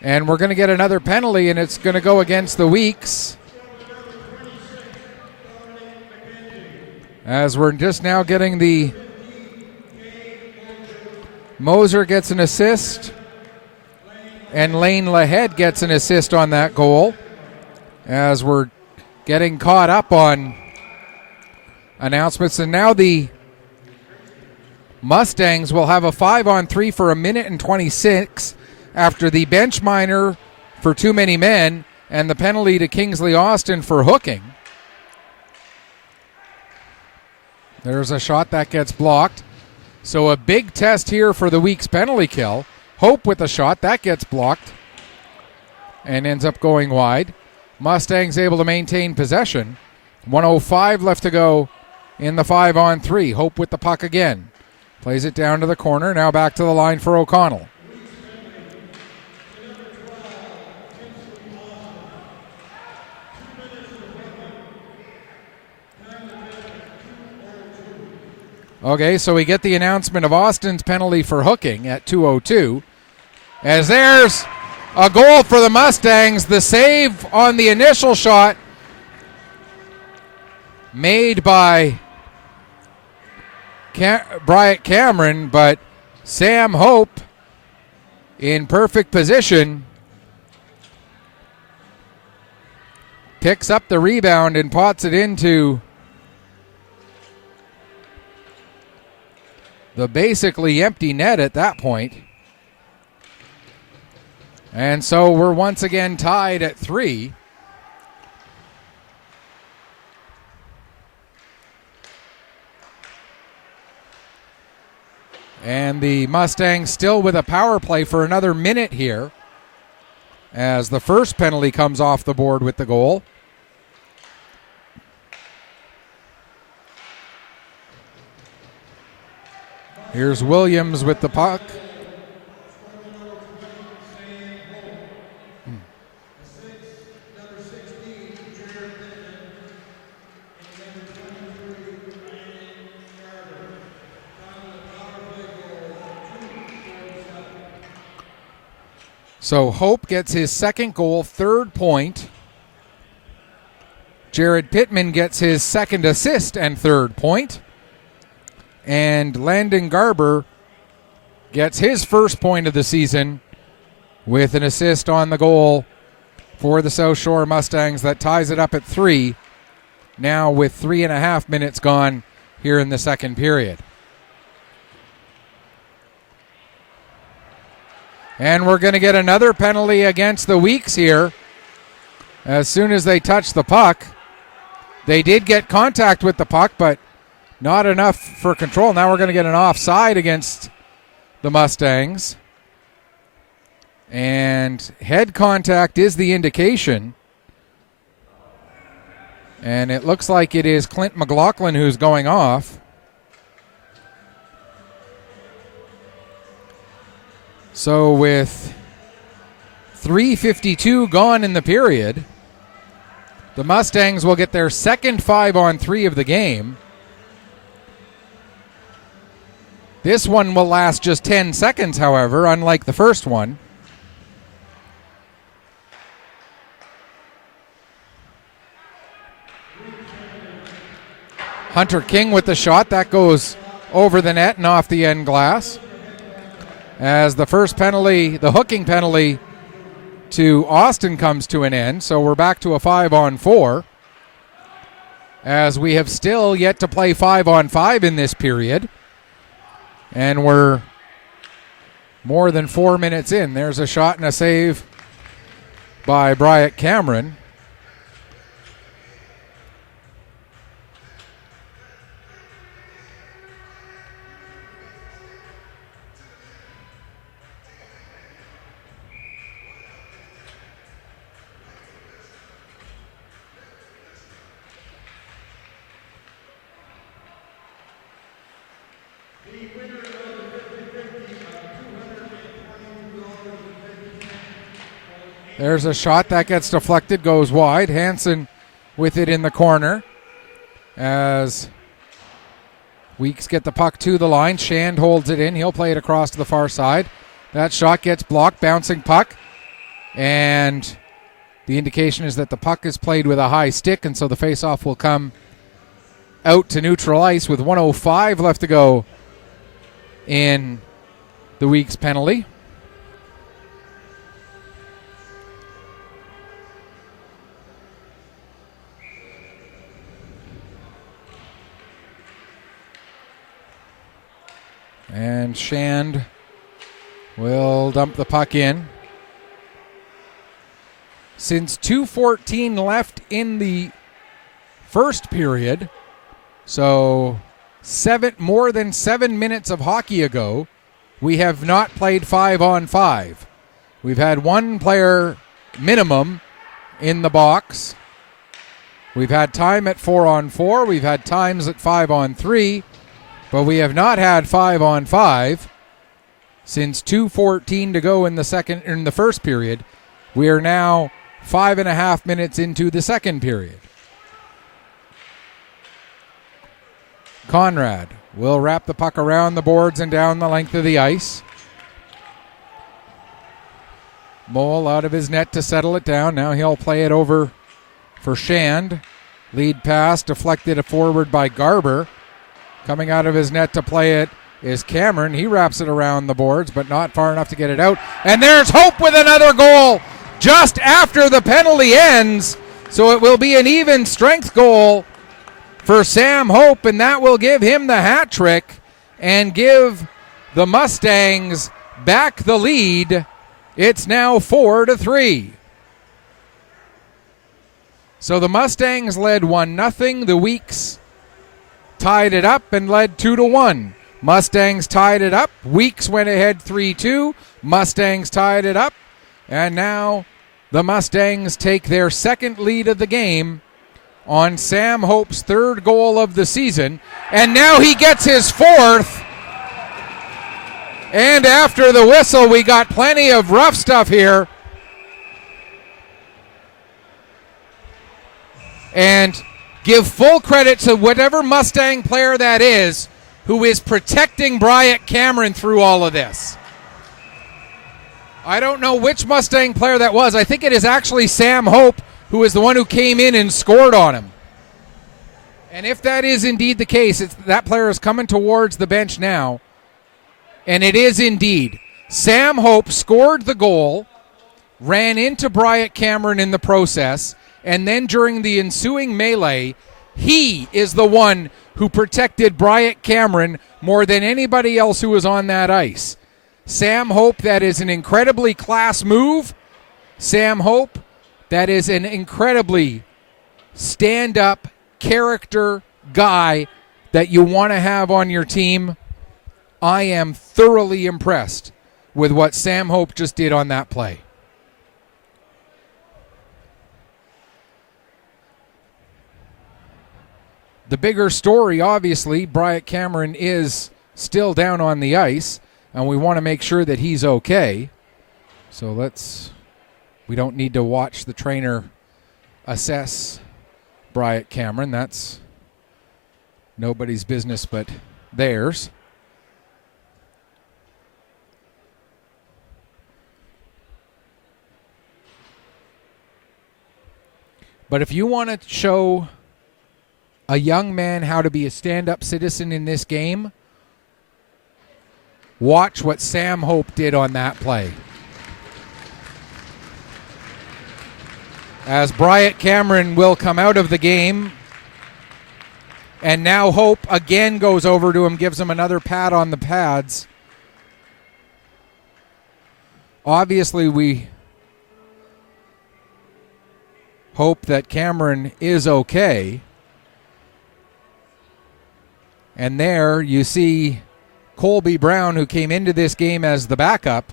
And we're going to get another penalty, and it's going to go against the Weeks. As we're just now getting the... Moser gets an assist, and Lane Lahead gets an assist on that goal. As we're getting caught up on announcements. And now the Mustangs will have a 5-on-3 for a minute and 26 after the bench minor for too many men and the penalty to Kingsley Austin for hooking. There's a shot that gets blocked. So a big test here for the Weeks penalty kill. Hope with a shot. That gets blocked and ends up going wide. Mustangs able to maintain possession. 1:05 left to go in the 5-on-3. Hope with the puck again. Plays it down to the corner. Now back to the line for O'Connell. Okay, so we get the announcement of Austin's penalty for hooking at 2:02. As there's a goal for the Mustangs. The save on the initial shot made by Bryant Cameron, but Sam Hope in perfect position picks up the rebound and pots it into the basically empty net at that point. And so we're once again tied at 3. And the Mustangs still with a power play for another minute here as the first penalty comes off the board with the goal. Here's Williams with the puck. So Hope gets his second goal, third point. Jared Pittman gets his second assist and third point. And Landon Garber gets his first point of the season with an assist on the goal for the South Shore Mustangs that ties it up at 3, now with 3.5 minutes gone here in the second period. And we're going to get another penalty against the Weeks here as soon as they touch the puck. They did get contact with the puck, but not enough for control. Now we're going to get an offside against the Mustangs. And head contact is the indication. And it looks like it is Clint McLaughlin who's going off. So with 3:52 gone in the period, the Mustangs will get their second 5-on-3 of the game. This one will last just 10 seconds, however, unlike the first one. Hunter King with the shot. That goes over the net and off the end glass. As the first penalty, the hooking penalty to Austin comes to an end. So we're back to a 5-on-4. As we have still yet to play 5-on-5 in this period. And we're more than 4 minutes in. There's a shot and a save by Bryant Cameron. There's a shot that gets deflected, goes wide. Hansen with it in the corner as Weeks get the puck to the line. Shand holds it in. He'll play it across to the far side. That shot gets blocked, bouncing puck. And the indication is that the puck is played with a high stick, and so the faceoff will come out to neutral ice with 1:05 left to go in the Weeks penalty. And Shand will dump the puck in. Since 2:14 left in the first period, so more than 7 minutes of hockey ago, we have not played 5-on-5. We've had one player minimum in the box, We've had time at 4-on-4. We've had times at 5-on-3. But we have not had 5-on-5 since 2:14 to go in the first period. We are now 5.5 minutes into the second period. Conrad will wrap the puck around the boards and down the length of the ice. Mole out of his net to settle it down. Now he'll play it over for Shand. Lead pass deflected forward by Garber. Coming out of his net to play it is Cameron. He wraps it around the boards, but not far enough to get it out. And there's Hope with another goal just after the penalty ends. So it will be an even strength goal for Sam Hope, and that will give him the hat trick and give the Mustangs back the lead. It's now 4-3. So the Mustangs led 1-0. The Weeks tied it up and led 2-1. Mustangs tied it up. Weeks went ahead 3-2. Mustangs tied it up. And now the Mustangs take their second lead of the game on Sam Hope's third goal of the season. And now he gets his fourth. And after the whistle, we got plenty of rough stuff here. And give full credit to whatever Mustang player that is who is protecting Bryant Cameron through all of this. I don't know which Mustang player that was. I think it is actually Sam Hope, who is the one who came in and scored on him. And if that is indeed the case, that player is coming towards the bench now. And it is indeed. Sam Hope scored the goal, ran into Bryant Cameron in the process, and then during the ensuing melee, he is the one who protected Bryant Cameron more than anybody else who was on that ice. Sam Hope, that is an incredibly class move. Sam Hope, that is an incredibly stand-up character guy that you want to have on your team. I am thoroughly impressed with what Sam Hope just did on that play. The bigger story, obviously, Bryant Cameron is still down on the ice, and we want to make sure that he's okay. So we don't need to watch the trainer assess Bryant Cameron. That's nobody's business but theirs. But if you want to show a young man how to be a stand-up citizen in this game, watch what Sam Hope did on that play. As Bryant Cameron will come out of the game, and now Hope again goes over to him, gives him another pat on the pads. Obviously, we hope that Cameron is okay. And there you see Colby Brown, who came into this game as the backup,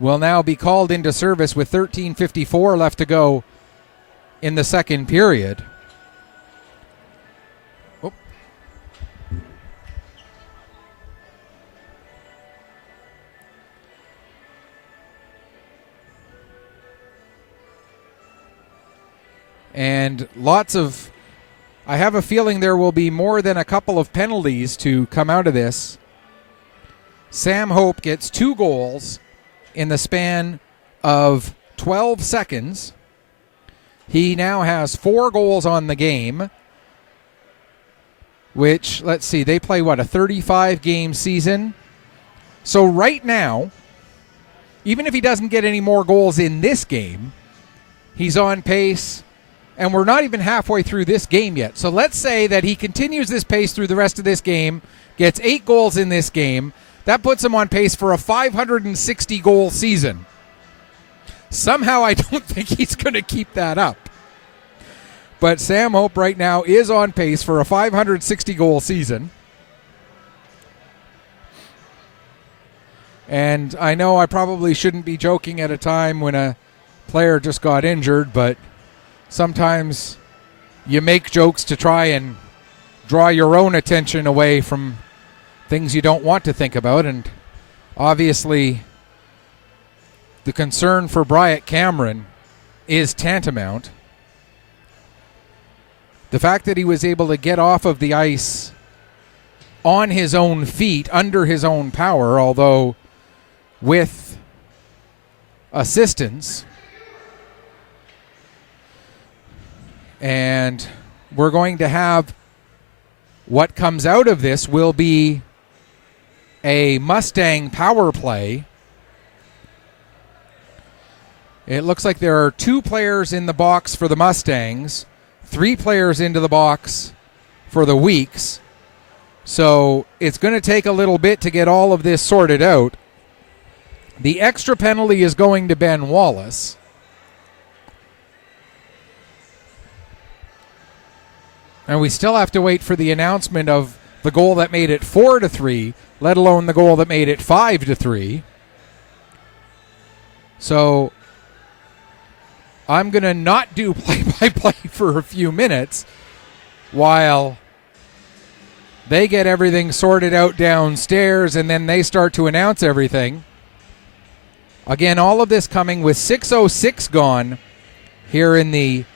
will now be called into service with 13:54 left to go in the second period. Oh. And I have a feeling there will be more than a couple of penalties to come out of this. Sam Hope gets 2 goals in the span of 12 seconds. He now has 4 goals on the game, which, let's see, they play, a 35-game season? So right now, even if he doesn't get any more goals in this game, he's on pace. And we're not even halfway through this game yet. So let's say that he continues this pace through the rest of this game, gets 8 goals in this game. That puts him on pace for a 560-goal season. Somehow I don't think he's going to keep that up. But Sam Hope right now is on pace for a 560-goal season. And I know I probably shouldn't be joking at a time when a player just got injured, but sometimes you make jokes to try and draw your own attention away from things you don't want to think about. And obviously, the concern for Bryant Cameron is tantamount. The fact that he was able to get off of the ice on his own feet, under his own power, although with assistance. And we're going to have, what comes out of this will be a Mustang power play. It looks like there are 2 players in the box for the Mustangs, 3 players into the box for the Weeks. So it's going to take a little bit to get all of this sorted out. The extra penalty is going to Ben Wallace. And we still have to wait for the announcement of the goal that made it 4-3, let alone the goal that made it 5-3. So I'm going to not do play-by-play for a few minutes while they get everything sorted out downstairs and then they start to announce everything. Again, all of this coming with 6:06 gone here in the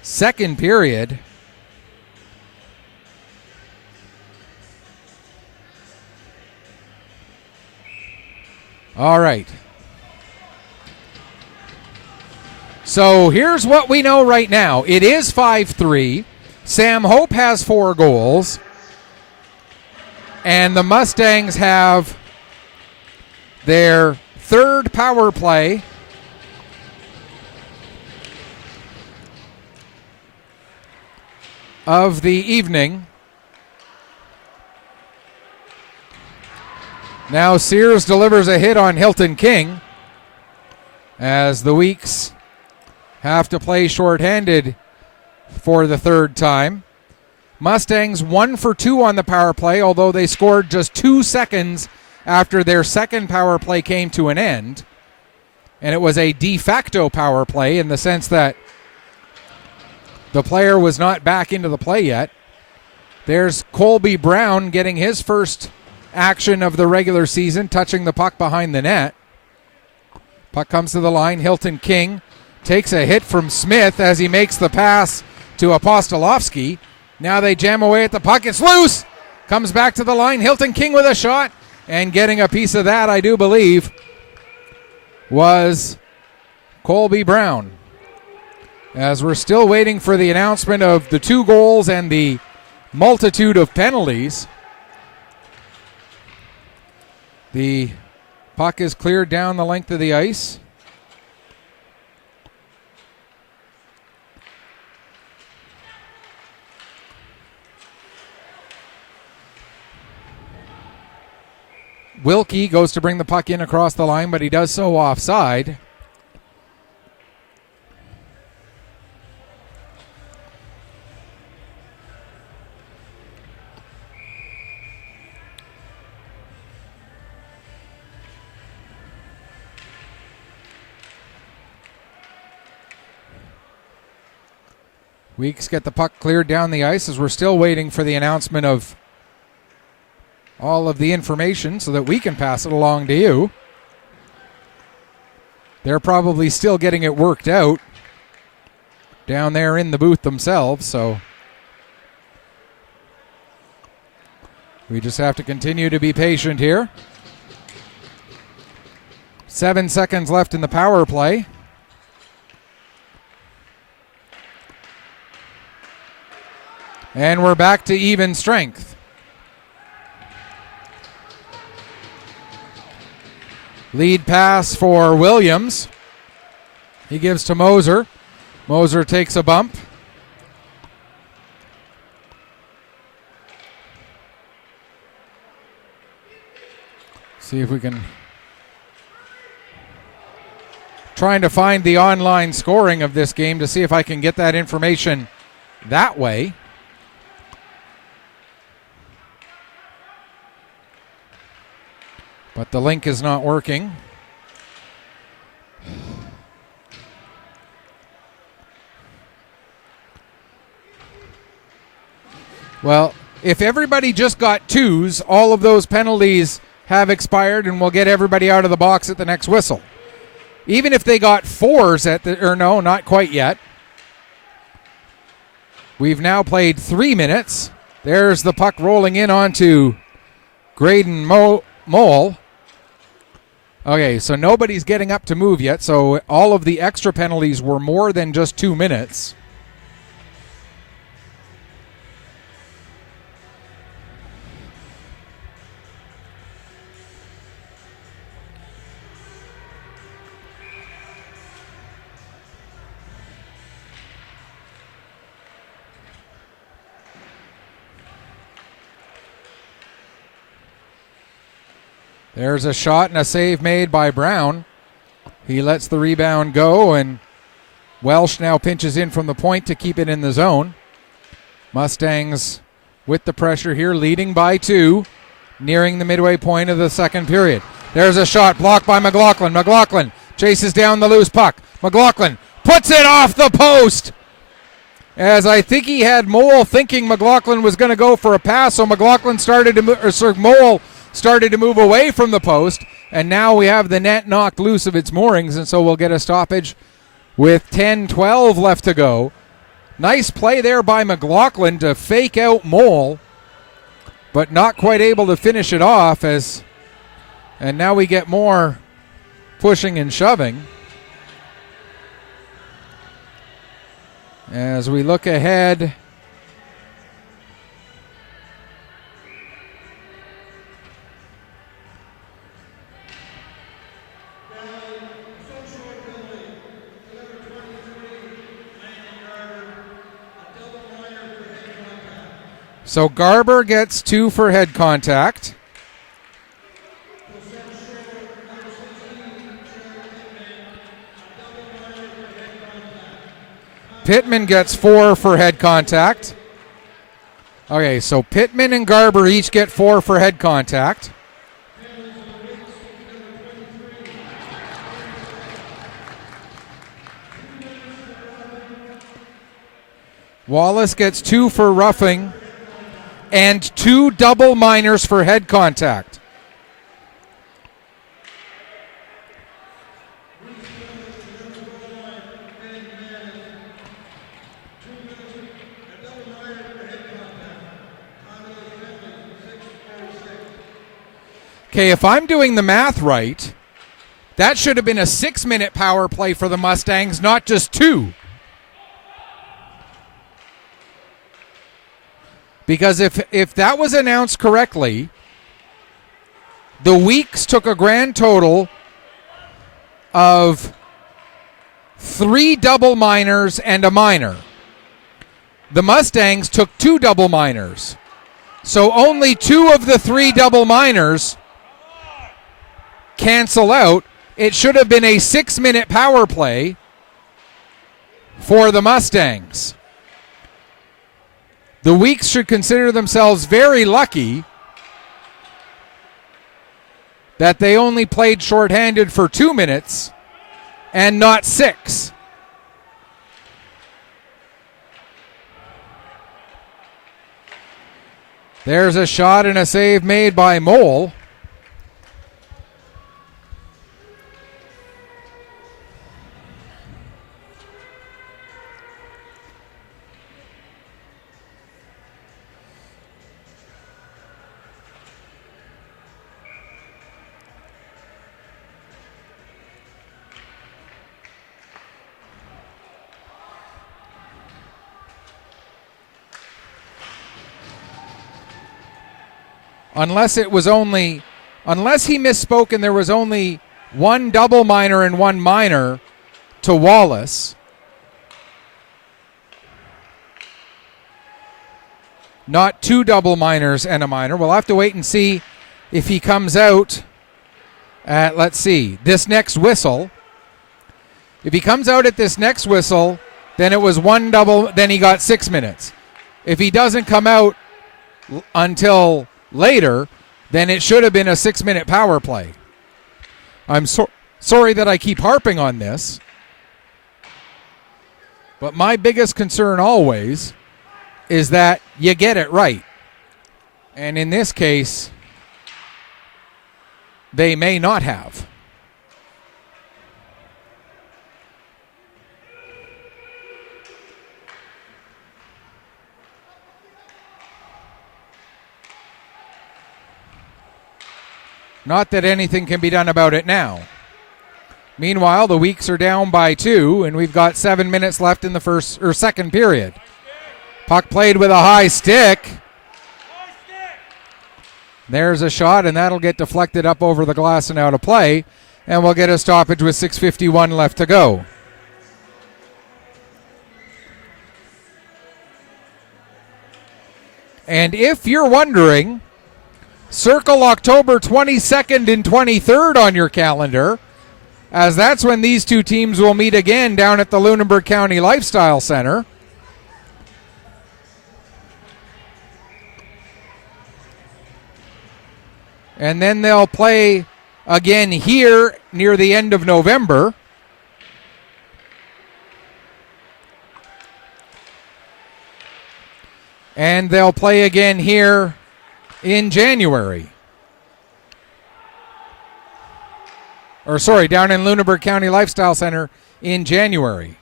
second period. All right. So here's what we know right now. It is 5-3. Sam Hope has 4 goals. And the Mustangs have their 3rd power play. Of the evening. Now Sears delivers a hit on Hilton King as the Weeks have to play shorthanded for the 3rd time. Mustangs 1 for 2 on the power play, although they scored just 2 seconds after their 2nd power play came to an end. And it was a de facto power play in the sense that the player was not back into the play yet. There's Colby Brown getting his first action of the regular season, touching the puck behind the net. Puck comes to the line. Hilton King takes a hit from Smith as he makes the pass to Apostolovsky. Now they jam away at the puck. It's loose. Comes back to the line. Hilton King with a shot. And getting a piece of that, I do believe, was Colby Brown. As we're still waiting for the announcement of the 2 goals and the multitude of penalties. The puck is cleared down the length of the ice. Wilkie goes to bring the puck in across the line, but he does so offside. Weeks get the puck cleared down the ice as we're still waiting for the announcement of all of the information so that we can pass it along to you. They're probably still getting it worked out down there in the booth themselves, so we just have to continue to be patient here. 7 seconds left in the power play. And we're back to even strength. Lead pass for Williams. He gives to Moser. Moser takes a bump. See if we can... Trying to find the online scoring of this game to see if I can get that information that way. But the link is not working. Well, if everybody just got twos, all of those penalties have expired and we'll get everybody out of the box at the next whistle. Even if they got fours no, not quite yet. We've now played 3 minutes. There's the puck rolling in onto Graydon Mole. Okay, so nobody's getting up to move yet, so all of the extra penalties were more than just 2 minutes. There's a shot and a save made by Brown. He lets the rebound go, and Welsh now pinches in from the point to keep it in the zone. Mustangs with the pressure here, leading by 2, nearing the midway point of the second period. There's a shot blocked by McLaughlin. McLaughlin chases down the loose puck. McLaughlin puts it off the post. As I think he had Mole thinking McLaughlin was going to go for a pass, so McLaughlin Mole started to move away from the post, and now we have the net knocked loose of its moorings, and so we'll get a stoppage with 10-12 left to go. Nice play there by McLaughlin to fake out Mole, but not quite able to finish it off, and now we get more pushing and shoving. As we look ahead, so Garber gets 2 for head contact. Pittman gets 4 for head contact. Okay, so Pittman and Garber each get 4 for head contact. Wallace gets 2 for roughing and 2 double minors for head contact. Okay, if I'm doing the math right, that should have been a 6-minute power play for the Mustangs, not just 2. Because if that was announced correctly, the Weeks took a grand total of 3 double minors and a minor. The Mustangs took 2 double minors. So only 2 of the 3 double minors cancel out. It should have been a 6-minute power play for the Mustangs. The Weeks should consider themselves very lucky that they only played shorthanded for 2 minutes and not 6. There's a shot and a save made by Mole. Unless he misspoke and there was only 1 double minor and 1 minor to Wallace. Not 2 double minors and a minor. We'll have to wait and see if he comes out at, let's see, this next whistle. If he comes out at this next whistle, then it was 1 double, then he got 6 minutes. If he doesn't come out until later, then it should have been a 6-minute power play. I'm sorry that I keep harping on this, but my biggest concern always is that you get it right. And in this case, they may not have. Not that anything can be done about it now. Meanwhile, the Weeks are down by 2, and we've got 7 minutes left in the second period. Puck played with a high stick. There's a shot, and that'll get deflected up over the glass and out of play, and we'll get a stoppage with 6:51 left to go. And if you're wondering, circle October 22nd and 23rd on your calendar, as that's when these two teams will meet again down at the Lunenburg County Lifestyle Center. And then they'll play again here near the end of November. And they'll play again here in January. Down in Lunenburg County Lifestyle Center in January.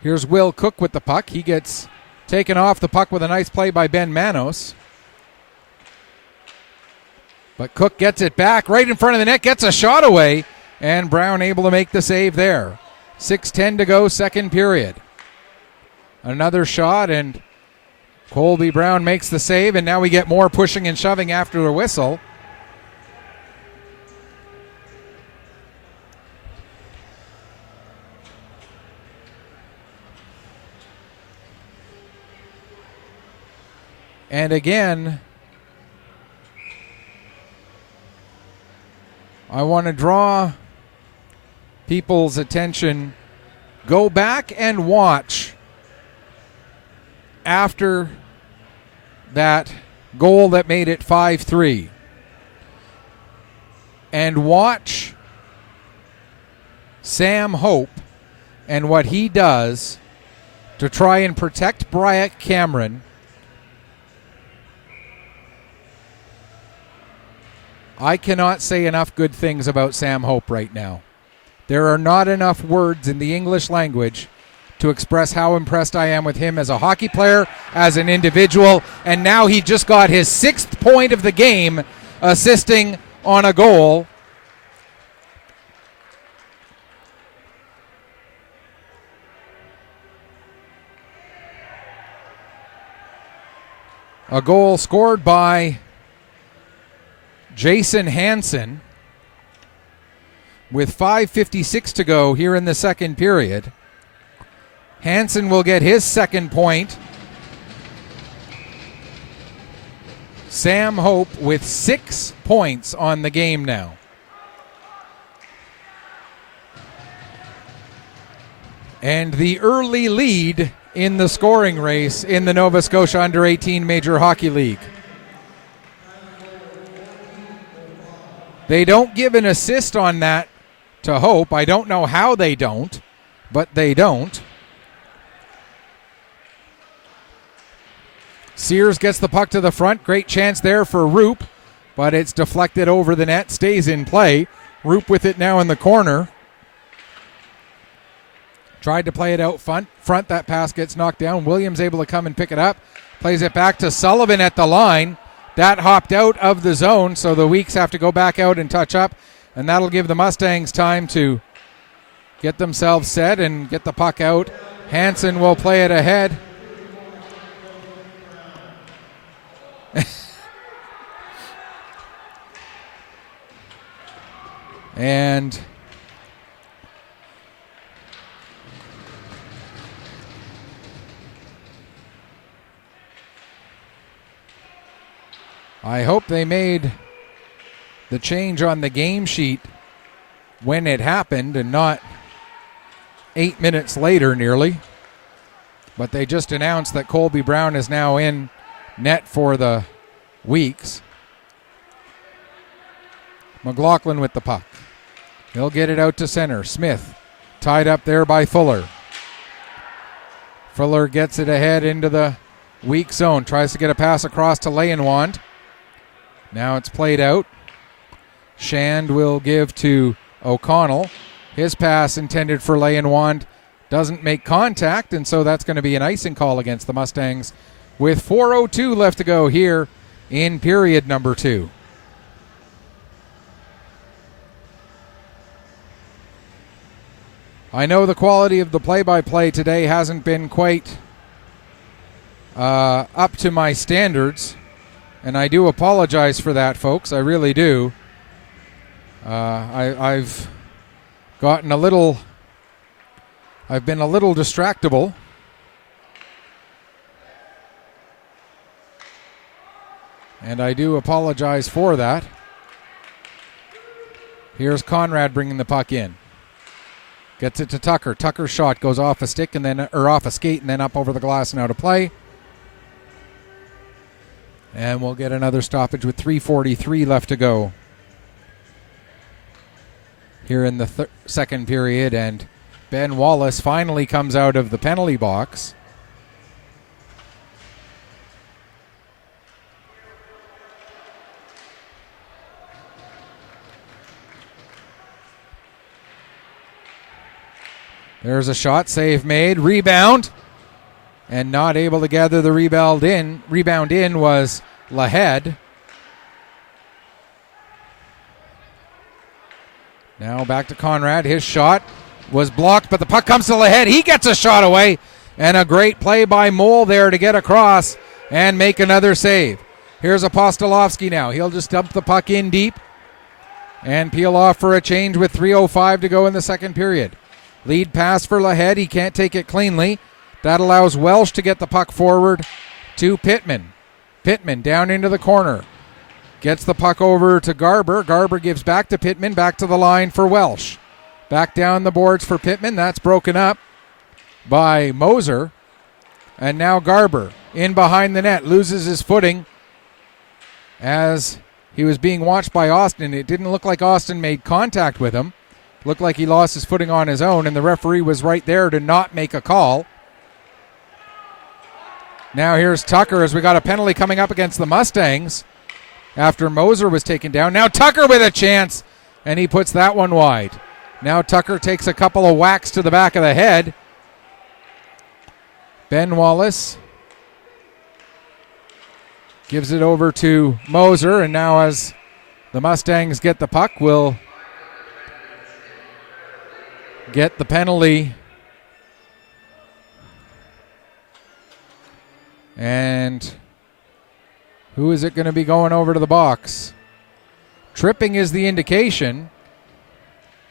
Here's Will Cook with the puck. He gets taken off the puck with a nice play by Ben Manos. But Cook gets it back right in front of the net, gets a shot away, and Brown able to make the save there. 6:10 to go, second period. Another shot, and Colby Brown makes the save, and now we get more pushing and shoving after the whistle. And again, I want to draw people's attention. Go back and watch after that goal that made it 5-3. And watch Sam Hope and what he does to try and protect Bryant Cameron. I cannot say enough good things about Sam Hope right now. There are not enough words in the English language to express how impressed I am with him as a hockey player, as an individual, and now he just got his 6th point of the game, assisting on a goal. A goal scored by Jason Hansen with 5:56 to go here in the second period. Hansen will get his second point. Sam Hope with 6 points on the game now. And the early lead in the scoring race in the Nova Scotia Under-18 Major Hockey League. They don't give an assist on that to Hope. I don't know how they don't, but they don't. Sears gets the puck to the front. Great chance there for Roop, but it's deflected over the net, stays in play. Roop with it now in the corner. Tried to play it out front. That pass gets knocked down. Williams able to come and pick it up. Plays it back to Sullivan at the line. That hopped out of the zone, so the Weeks have to go back out and touch up, and that'll give the Mustangs time to get themselves set and get the puck out. Hansen will play it ahead. And I hope they made the change on the game sheet when it happened and not 8 minutes later nearly. But they just announced that Colby Brown is now in net for the Weeks. McLaughlin with the puck. He'll get it out to center. Smith Tied up there by Fuller. Fuller gets it ahead into the weak zone. Tries to get a pass across to Leyenwand. Now it's played out. Shand will give to O'Connell. His pass intended for Leyenwand doesn't make contact, and so that's going to be an icing call against the Mustangs with 4:02 left to go here in period number 2. I know the quality of the play-by-play today hasn't been quite up to my standards, and I do apologize for that, folks. I really do. I've been a little distractible. And I do apologize for that. Here's Conrad bringing the puck in. Gets it to Tucker. Tucker's shot goes off a stick and then off a skate and then up over the glass and out of play. And we'll get another stoppage with 3:43 left to go here in the second period, and Ben Wallace finally comes out of the penalty box. There's a shot, save made, rebound, and not able to gather the rebound in. Rebound in was Lahead. Now back to Conrad. His shot was blocked, but the puck comes to Lahead. He gets a shot away, and a great play by Mole there to get across and make another save. Here's Apostolovsky now. He'll just dump the puck in deep and peel off for a change with 3:05 to go in the second period. Lead pass for Lahead. He can't take it cleanly. That allows Welsh to get the puck forward to Pittman. Pittman down into the corner. Gets the puck over to Garber. Garber gives back to Pittman. Back to the line for Welsh. Back down the boards for Pittman. That's broken up by Moser. And now Garber in behind the net. Loses his footing as he was being watched by Austin. It didn't look like Austin made contact with him. Looked like he lost his footing on his own, and the referee was right there to not make a call. Now here's Tucker as we got a penalty coming up against the Mustangs after Moser was taken down. Now Tucker with a chance, and he puts that one wide. Now Tucker takes a couple of whacks to the back of the head. Ben Wallace gives it over to Moser, and now as the Mustangs get the puck, will get the penalty. And who is it going to be going over to the box? Tripping is the indication.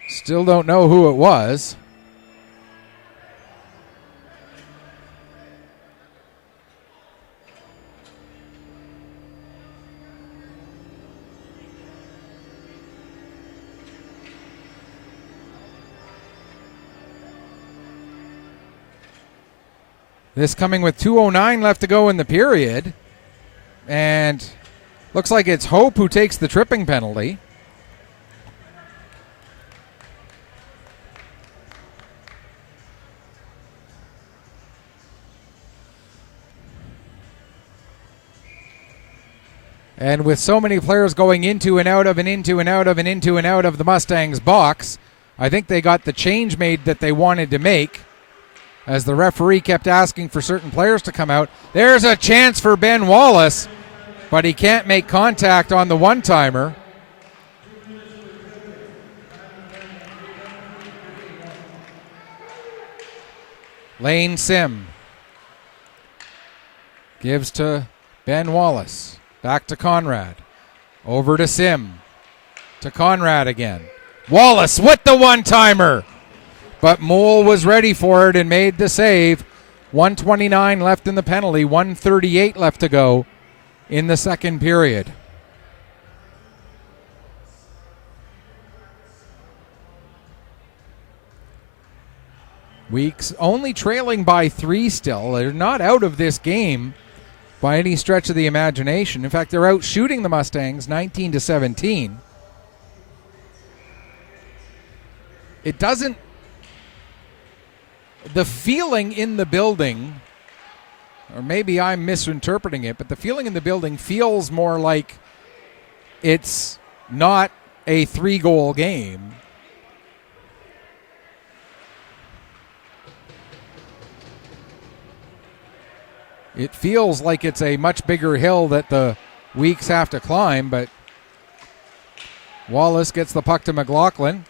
Still don't know who it was. This coming with 2:09 left to go in the period. And looks like it's Hope who takes the tripping penalty. And with so many players going into and out of and into and out of and into and out of the Mustangs box, I think they got the change made that they wanted to make, as the referee kept asking for certain players to come out. There's a chance for Ben Wallace, but he can't make contact on the one-timer. Lane Sim gives to Ben Wallace. Back to Conrad. Over to Sim. To Conrad again. Wallace with the one-timer. But Mole was ready for it and made the save. 1:29 left in the penalty. 1:38 left to go in the second period. Weeks only trailing by 3 still. They're not out of this game by any stretch of the imagination. In fact, they're out shooting the Mustangs 19-17. It doesn't the feeling in the building, or maybe I'm misinterpreting it, but the feeling in the building feels more like it's not a 3-goal game. It feels like it's a much bigger hill that the Weeks have to climb, but Wallace gets the puck to McLaughlin.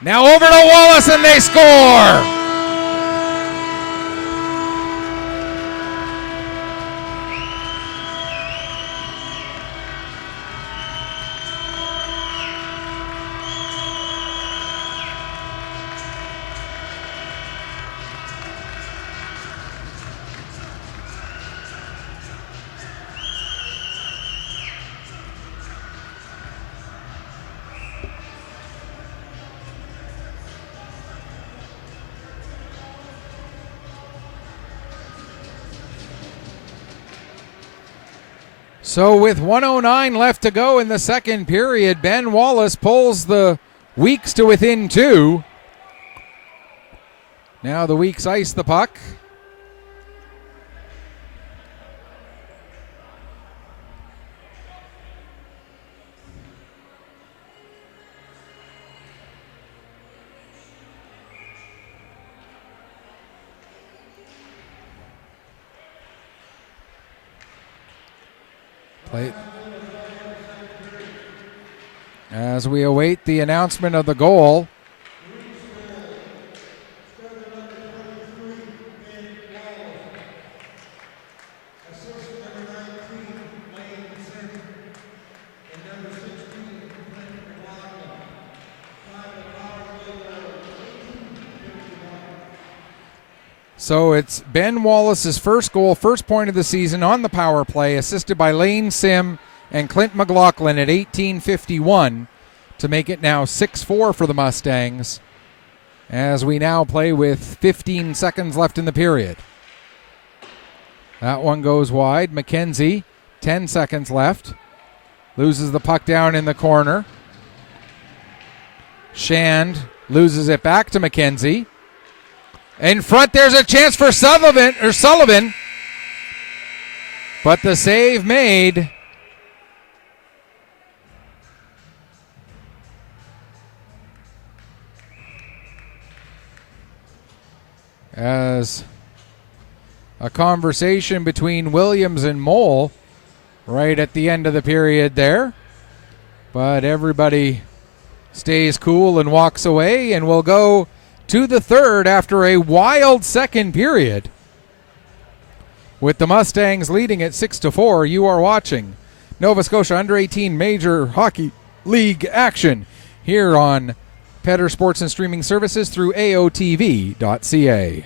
Now over to Wallace, and they score! So with 1:09 left to go in the second period, Ben Wallace pulls the Weeks to within 2. Now the Weeks ice the puck. As we await the announcement of the goal. So it's Ben Wallace's first goal, first point of the season on the power play, assisted by Lane Sim and Clint McLaughlin at 18:51 to make it now 6-4 for the Mustangs as we now play with 15 seconds left in the period. That one goes wide. McKenzie, 10 seconds left. Loses the puck down in the corner. Shand loses it back to McKenzie. In front, there's a chance for Sullivan. But the save made. As a conversation between Williams and Mole right at the end of the period there. But everybody stays cool and walks away, and we'll go to the third after a wild second period. With the Mustangs leading at 6-4, you are watching Nova Scotia Under-18 Major Hockey League action here on Petter Sports and Streaming Services through AOTV.ca.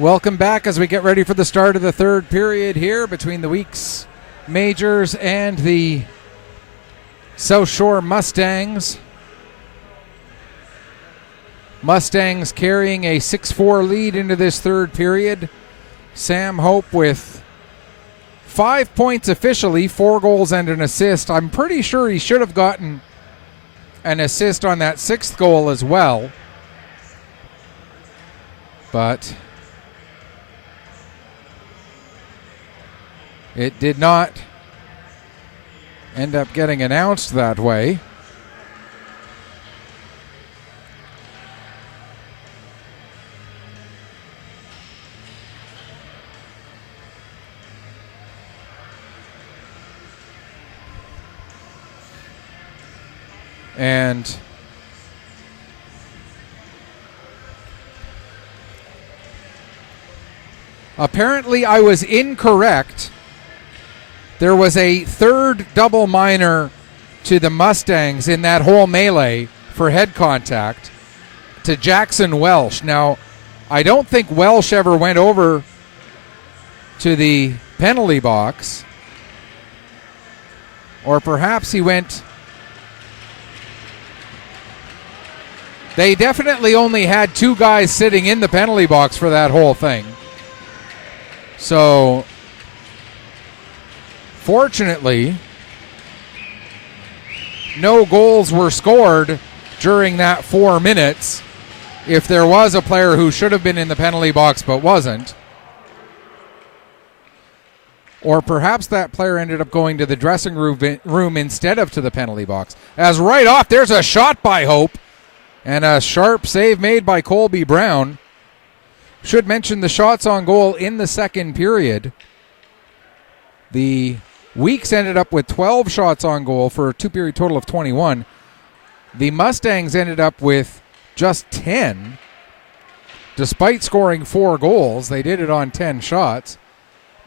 Welcome back as we get ready for the start of the third period here between the Weeks Majors and the South Shore Mustangs. Mustangs carrying a 6-4 lead into this third period. Sam Hope with 5 points officially, 4 goals and an assist. I'm pretty sure he should have gotten an assist on that 6th goal as well. But it did not end up getting announced that way. And apparently I was incorrect. There was a third double minor to the Mustangs in that whole melee for head contact to Jackson Welsh. Now, I don't think Welsh ever went over to the penalty box. Or perhaps he went... They definitely only had 2 guys sitting in the penalty box for that whole thing. So, fortunately, no goals were scored during that 4 minutes if there was a player who should have been in the penalty box but wasn't. Or perhaps that player ended up going to the dressing room instead of to the penalty box. As right off, there's a shot by Hope and a sharp save made by Colby Brown. Should mention the shots on goal in the second period. The Weeks ended up with 12 shots on goal for a 2-period total of 21. The Mustangs ended up with just 10. Despite scoring 4 goals, they did it on 10 shots.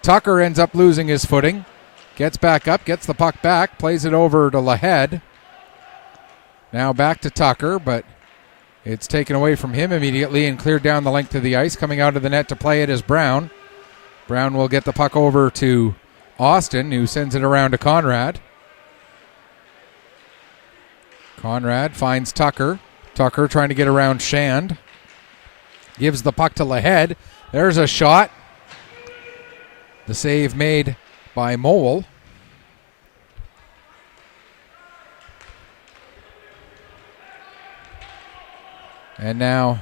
Tucker ends up losing his footing. Gets back up, gets the puck back, plays it over to Lahead. Now back to Tucker, but it's taken away from him immediately and cleared down the length of the ice. Coming out of the net to play it is Brown. Brown will get the puck over to Austin, who sends it around to Conrad. Conrad finds Tucker. Tucker trying to get around Shand. Gives the puck to Lahead. There's a shot. The save made by Mowell. And now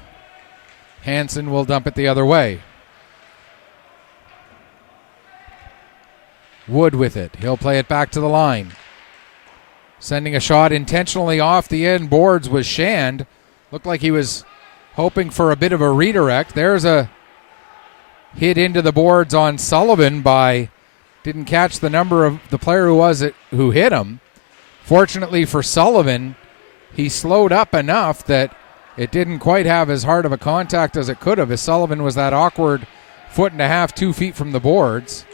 Hansen will dump it the other way. Wood with it. He'll play it back to the line. Sending a shot intentionally off the end boards was Shand. Looked like he was hoping for a bit of a redirect. There's a hit into the boards on Sullivan by, didn't catch the number of the player who hit him. Fortunately for Sullivan, he slowed up enough that it didn't quite have as hard of a contact as it could have, as Sullivan was that awkward 1.5 feet, 2 feet from the boards.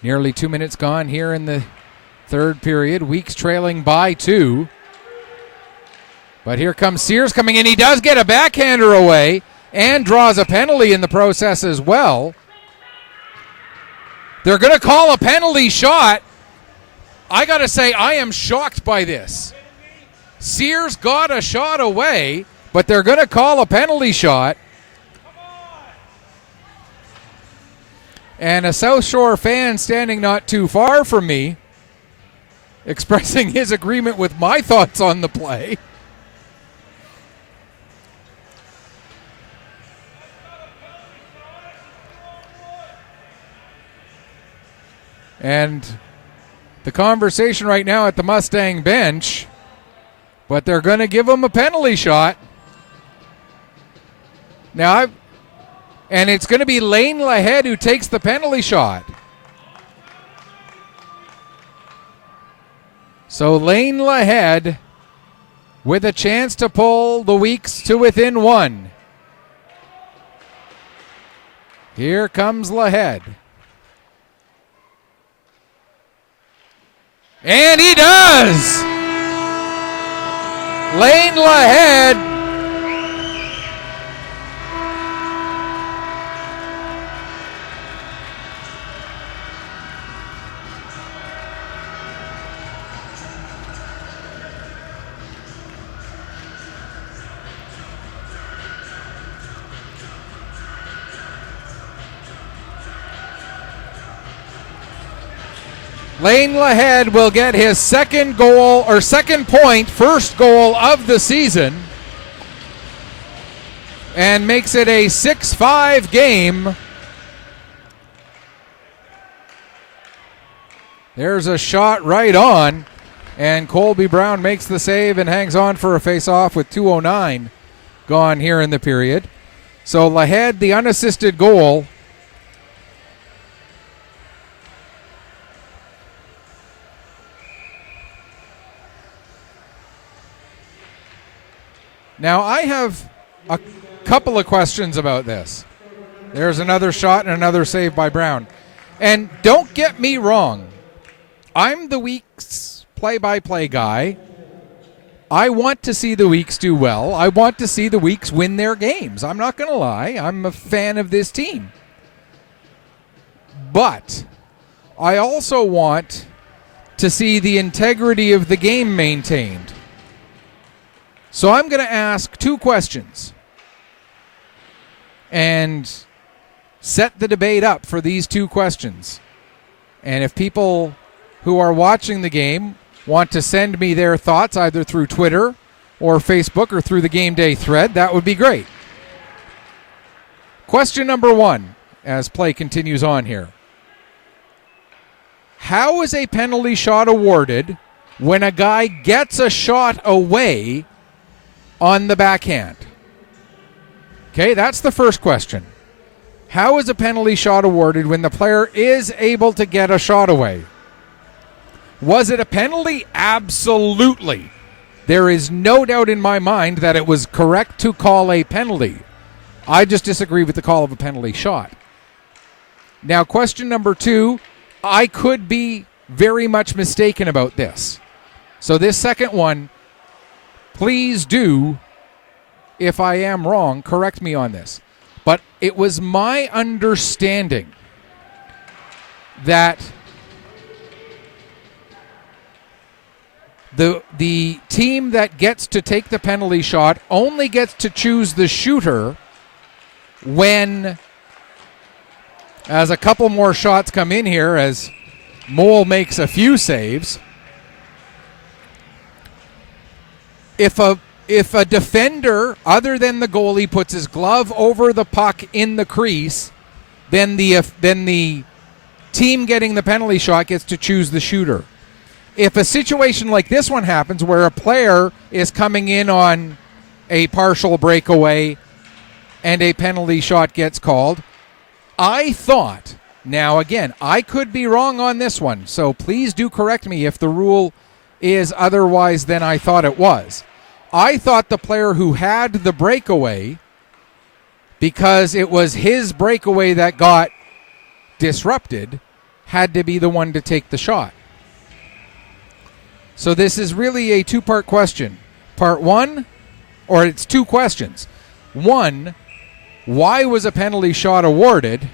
Nearly 2 minutes gone here in the third period. Weeks trailing by 2. But here comes Sears coming in. He does get a backhander away and draws a penalty in the process as well. They're going to call a penalty shot. I got to say, I am shocked by this. Sears got a shot away, but they're going to call a penalty shot. And a South Shore fan standing not too far from me, expressing his agreement with my thoughts on the play. And the conversation right now at the Mustang bench, but they're going to give him a penalty shot. Now, and it's going to be Lane Lahead who takes the penalty shot. So Lane Lahead with a chance to pull the Weeks to within 1. Here comes Lahead. And he does! Lane Lahead Lane Lahead will get his second goal, or second point, first goal of the season, and makes it a 6-5 game. There's a shot right on, and Colby Brown makes the save and hangs on for a face-off with 2:09 gone here in the period. So Lahead, the unassisted goal. Now, I have a couple of questions about this. There's another shot and another save by Brown. And don't get me wrong. I'm the Weeks play-by-play guy. I want to see the Weeks do well. I want to see the Weeks win their games. I'm not going to lie. I'm a fan of this team. But I also want to see the integrity of the game maintained. So I'm going to ask two questions and set the debate up for these two questions. And if people who are watching the game want to send me their thoughts either through Twitter or Facebook or through the Game Day thread, that would be great. Question number one, as play continues on here. How is a penalty shot awarded when a guy gets a shot away on the backhand? Okay, that's the first question. How is a penalty shot awarded when the player is able to get a shot away? Was it a penalty? Absolutely. There is no doubt in my mind that it was correct to call a penalty. I just disagree with the call of a penalty shot. Now, question number two, I could be very much mistaken about this. So this second one, please do, if I am wrong, correct me on this. But it was my understanding that the team that gets to take the penalty shot only gets to choose the shooter when, as a couple more shots come in here, as Mole makes a few saves, if a defender other than the goalie puts his glove over the puck in the crease, then the team getting the penalty shot gets to choose the shooter. If a situation like this one happens where a player is coming in on a partial breakaway and a penalty shot gets called, I thought, now again, I could be wrong on this one, so please do correct me if the rule is otherwise than I thought it was. I thought the player who had the breakaway, because it was his breakaway that got disrupted, had to be the one to take the shot. So this is really a two-part question. Part one, or it's two questions. One, why was a penalty shot awarded?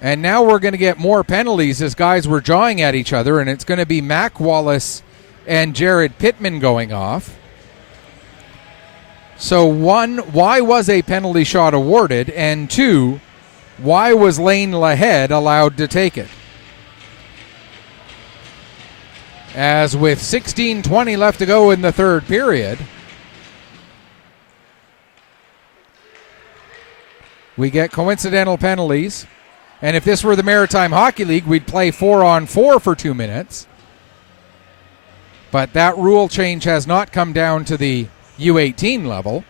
And now we're going to get more penalties as guys were jawing at each other, and it's going to be Mac Wallace and Jared Pittman going off. So one, why was a penalty shot awarded? And two, why was Lane Lahead allowed to take it? As with 16:20 left to go in the third period, we get coincidental penalties. And if this were the Maritime Hockey League, we'd play 4-on-4 for 2 minutes. But that rule change has not come down to the U18 level.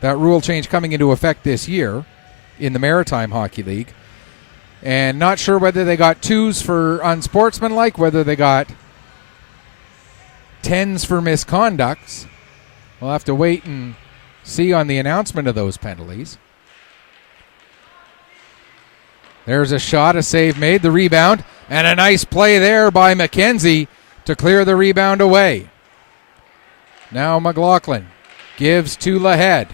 That rule change coming into effect this year in the Maritime Hockey League. And not sure whether they got 2s for unsportsmanlike, whether they got 10s for misconducts. We'll have to wait and see on the announcement of those penalties. There's a shot, a save made, the rebound, and a nice play there by McKenzie to clear the rebound away. Now McLaughlin gives to Lahead.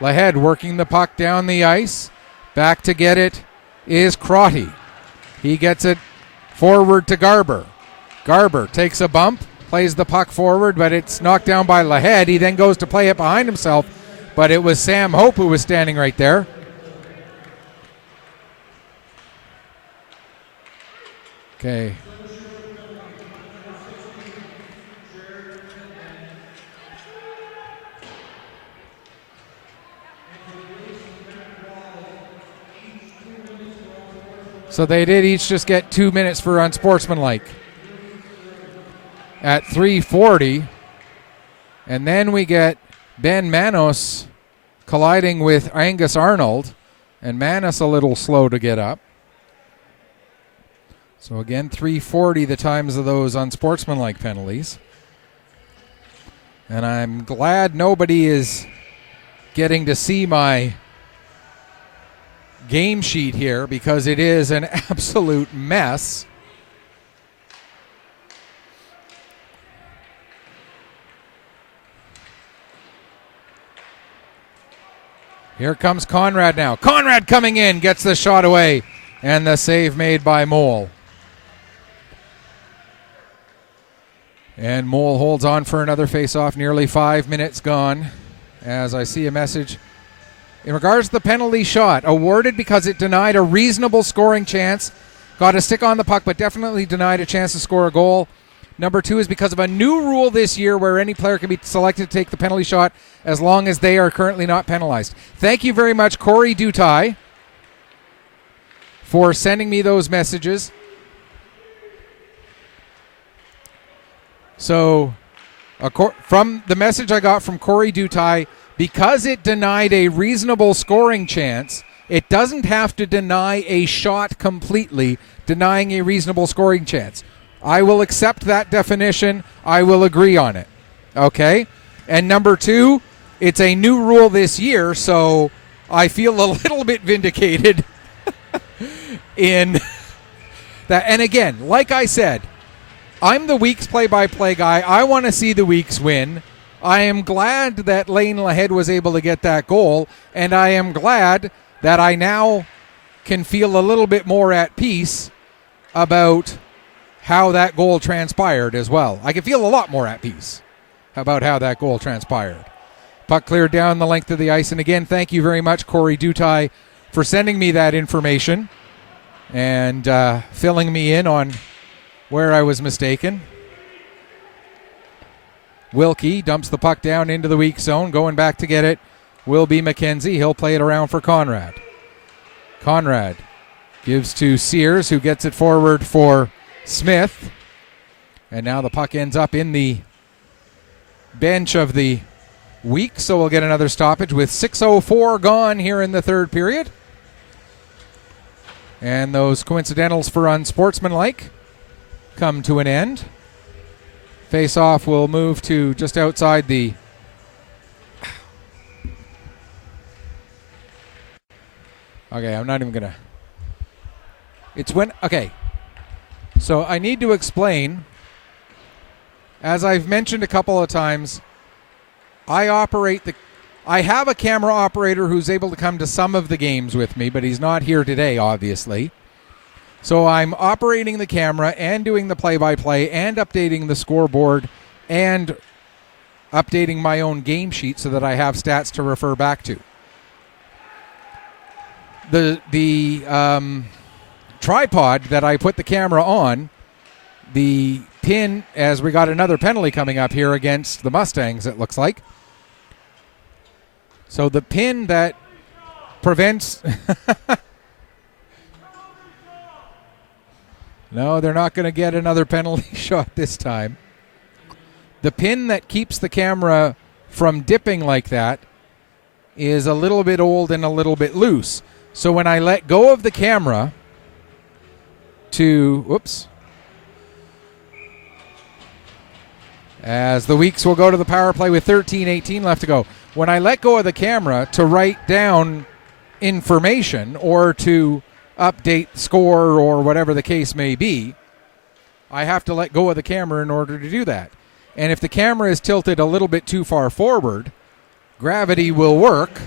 Lahead working the puck down the ice. Back to get it is Crotty. He gets it forward to Garber. Garber takes a bump, plays the puck forward, but it's knocked down by Lahead. He then goes to play it behind himself, but it was Sam Hope who was standing right there. Okay. So they did each just get 2 minutes for unsportsmanlike. At 3:40, and then we get Ben Manos colliding with Angus Arnold, and Manos a little slow to get up. So again, 3:40 the times of those unsportsmanlike penalties. And I'm glad nobody is getting to see my game sheet here because it is an absolute mess. Here comes Conrad now. Conrad coming in, gets the shot away, and the save made by Mole. And Mole holds on for another face-off, nearly 5 minutes gone, as I see a message. In regards to the penalty shot, awarded because it denied a reasonable scoring chance. Got a stick on the puck, but definitely denied a chance to score a goal. Number 2 is because of a new rule this year where any player can be selected to take the penalty shot as long as they are currently not penalized. Thank you very much, Corey Dutai, for sending me those messages. So, from the message I got from Corey Dutai, because it denied a reasonable scoring chance, it doesn't have to deny a shot completely, denying a reasonable scoring chance. I will accept that definition. I will agree on it. Okay? And number 2, it's a new rule this year, so I feel a little bit vindicated in that. And again, like I said, I'm the Weeks play-by-play guy. I want to see the Weeks win. I am glad that Lane Lahead was able to get that goal, and I am glad that I now can feel a little bit more at peace about how that goal transpired as well. I can feel a lot more at peace about how that goal transpired. Puck cleared down the length of the ice, and again, thank you very much, Corey Dutai, for sending me that information and filling me in on where I was mistaken. Wilkie dumps the puck down into the weak zone. Going back to get it will be McKenzie. He'll play it around for Conrad. Conrad gives to Sears, who gets it forward for Smith. And now the puck ends up in the bench of the week, so we'll get another stoppage with 6:04 gone here in the third period. And those coincidentals for unsportsmanlike come to an end. Face-off will move to just outside the... Okay, I'm not even going to... It's when... Okay. So I need to explain, as I've mentioned a couple of times, I have a camera operator who's able to come to some of the games with me, but he's not here today, obviously. So I'm operating the camera and doing the play-by-play and updating the scoreboard and updating my own game sheet so that I have stats to refer back to. The tripod that I put the camera on, the pin, as we got another penalty coming up here against the Mustangs, it looks like. So the pin that prevents... No, they're not going to get another penalty shot this time. The pin that keeps the camera from dipping like that is a little bit old and a little bit loose. So when I let go of the camera to... Whoops. As the Weeks will go to the power play with 13:18 left to go. When I let go of the camera to write down information or to update score or whatever the case may be, I have to let go of the camera in order to do that. And if the camera is tilted a little bit too far forward, gravity will work